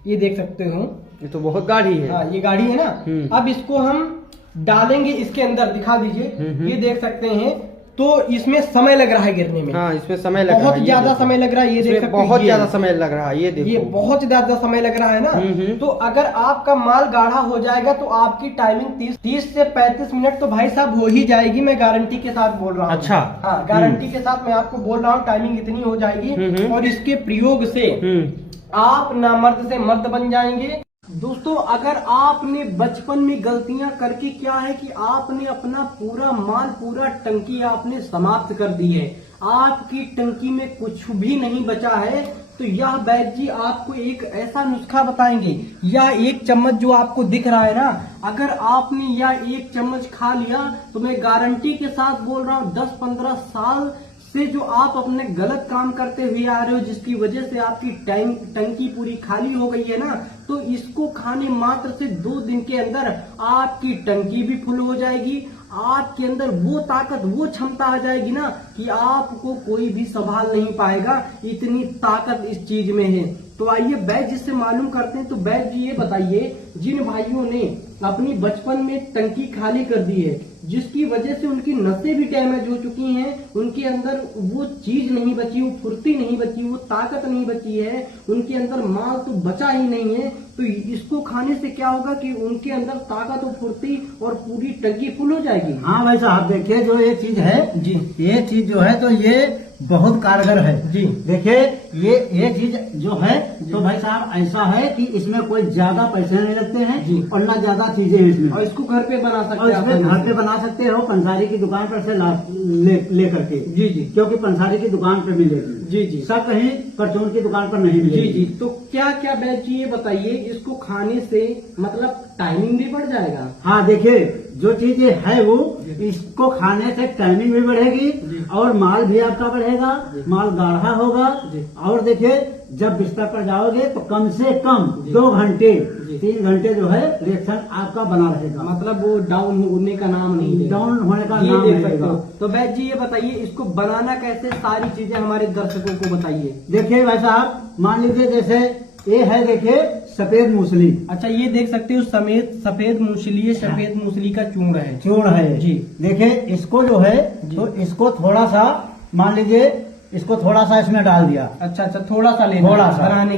ये देख सकते हो, ये तो बहुत गाढ़ी है। हाँ, ये गाढ़ी है ना। अब इसको हम डालेंगे इसके अंदर, दिखा दीजिए। ये देख सकते हैं, तो इसमें समय लग रहा है गिरने में। हाँ, इसमें समय लग रहा है, बहुत ज्यादा समय लग रहा है, ये देख सकते हैं, बहुत ज्यादा समय लग रहा है, ये देखो, ये बहुत ज्यादा समय लग रहा है ना। तो अगर आपका माल गाढ़ा हो जाएगा तो आपकी टाइमिंग 30 से 35 मिनट तो भाई साहब हो ही जाएगी। मैं गारंटी के साथ बोल रहा हूँ। अच्छा। हाँ, गारंटी के साथ मैं आपको बोल रहा हूँ, टाइमिंग इतनी हो जाएगी। और इसके प्रयोग से आप ना मर्द से मर्द बन जाएंगे। दोस्तों, अगर आपने बचपन में गलतियां करके क्या है कि आपने अपना पूरा माल, पूरा टंकी आपने समाप्त कर दी है, आपकी टंकी में कुछ भी नहीं बचा है, तो यह वैद्य जी आपको एक ऐसा नुस्खा बताएंगे। यह एक चम्मच जो आपको दिख रहा है ना, अगर आपने यह एक चम्मच खा लिया तो मैं गारंटी के साथ बोल रहा हूँ 10-15 साल से जो आप अपने गलत काम करते हुए आ रहे हो, जिसकी वजह से आपकी टंकी पूरी खाली हो गई है ना, तो इसको खाने मात्र से 2 दिन के अंदर आपकी टंकी भी फुल हो जाएगी। आपके अंदर वो ताकत, वो क्षमता आ जाएगी ना कि आपको कोई भी संभाल नहीं पाएगा, इतनी ताकत इस चीज में है। तो आइए वैद्य जी से मालूम करते हैं। तो वैद्य जी ये बताइए, जिन भाइयों ने अपनी बचपन में टंकी खाली कर दी है, जिसकी वजह से उनकी नसें भी डैमेज हो चुकी हैं, उनके अंदर वो चीज नहीं बची, वो फुर्ती नहीं बची, वो ताकत नहीं बची है, उनके अंदर माल तो बचा ही नहीं है, तो इसको खाने से क्या होगा कि उनके अंदर ताकत और फुर्ती और पूरी टंकी फुल हो जाएगी। हाँ भाई साहब, देखिए जो ये चीज है जी, ये चीज जो है तो ये बहुत कारगर है जी। देखिए ये चीज जो है तो भाई साहब ऐसा है कि इसमें कोई ज्यादा पैसे नहीं लगते हैं जी, और ना ज्यादा चीजें हैं इसमें, और इसको घर पे बना सकते और हैं, इसमें घर पे बना सकते हो, पंसारी की दुकान पर से ले करके। जी जी, क्योंकि पंसारी की दुकान पे मिलेगी। जी जी, सब कहीं परचून की दुकान पर नहीं मिलेगी। जी जी। तो क्या क्या वैद्य जी ये बताइए, इसको खाने से मतलब टाइमिंग भी बढ़ जाएगा? हाँ, देखिए जो चीज है वो इसको खाने से टाइमिंग भी बढ़ेगी और माल भी आपका बढ़ेगा, माल गाढ़ा होगा। और देखिए जब बिस्तर पर जाओगे तो कम से कम 2 घंटे 3 घंटे जो है रिएक्शन आपका बना रहेगा, मतलब वो डाउन होने का नाम नहीं लेगा। डाउन होने का ये नाम देख नहीं सकते हो। लेगा। तो वैद्य जी ये बताइए, इसको बनाना कैसे, सारी चीजें हमारे दर्शकों को बताइए। देखिए भाई साहब, मान लीजिए जैसे ये है, देखिए सफेद मूसली। अच्छा, ये देख सकते हो सफेद मूसली है, सफेद मूसली का चूर्ण है। चूर्ण है जी। देखिए इसको जो है तो इसको थोड़ा सा, मान लीजिए इसको थोड़ा सा इसमें डाल दिया। अच्छा, थोड़ा सा लेना, थोड़ा सा बनाने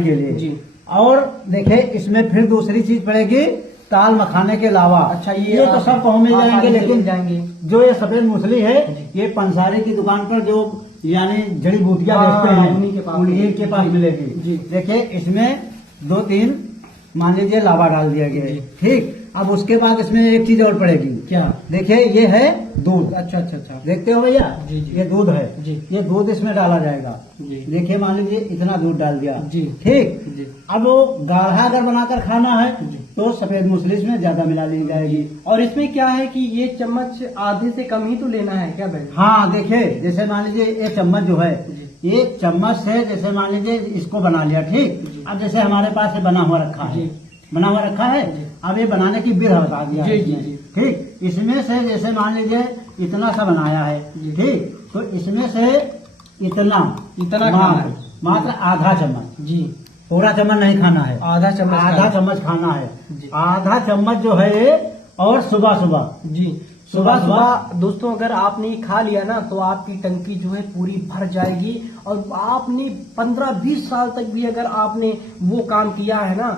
के लिए जी। और देखिए इसमें फिर दूसरी चीज पड़ेगी, ताल मखाने के अलावा। अच्छा, ये तो सबको मिल जाएंगे, लेकिन जाएंगे जो ये सफेद मूसली है ये पंसारी की दुकान पर जो यानी जड़ी बूटियां बेचते हैं उन्हीं के पास मिलेगी। देखिए इसमें 2-3 मान लीजिए लावा डाल दिया गया है, ठीक। अब उसके बाद इसमें एक चीज और पड़ेगी। क्या? देखिए ये है दूध। अच्छा, देखते हो भैया, जी, जी। ये दूध है जी। ये दूध इसमें डाला जाएगा। जी। देखिए मान लीजिए इतना दूध डाल दिया, जी। ठीक। जी। अब वो गाढ़ा अगर बनाकर खाना है तो सफेद मूसली इसमें ज्यादा मिला ली जाएगी। और इसमें क्या है कि ये चम्मच आधे से कम ही तो लेना है क्या भाई? हाँ, देखिए जैसे मान लीजिए ये चम्मच जो है, ये चम्मच से जैसे मान लीजिए इसको बना लिया, ठीक। अब जैसे हमारे पास ये बना हुआ रखा है, अब ये बनाने की विधि बता दिया है जी, इसमें, जी। ठीक। इसमें से जैसे मान लीजिए इतना सा बनाया है, ठीक। तो इसमें से इतना खाना है। मात्र आधा चम्मच, जी। पूरा चम्मच नहीं खाना है, आधा चम्मच खाना है। जी। आधा चम्मच जो है ये, और सुबह सुबह जी, सुबह दोस्तों अगर आपने खा लिया ना तो आपकी टंकी जो है पूरी भर जाएगी। और आपने 15-20 साल तक भी अगर आपने वो काम किया है ना,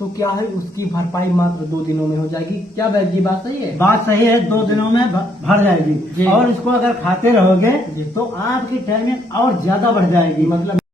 तो क्या है उसकी भरपाई मात्र 2 दिनों में हो जाएगी। क्या वैद्य जी बात सही है? बात सही है, 2 दिनों में भर जाएगी। और इसको अगर खाते रहोगे तो आपकी टाइमिंग और ज्यादा बढ़ जाएगी। मतलब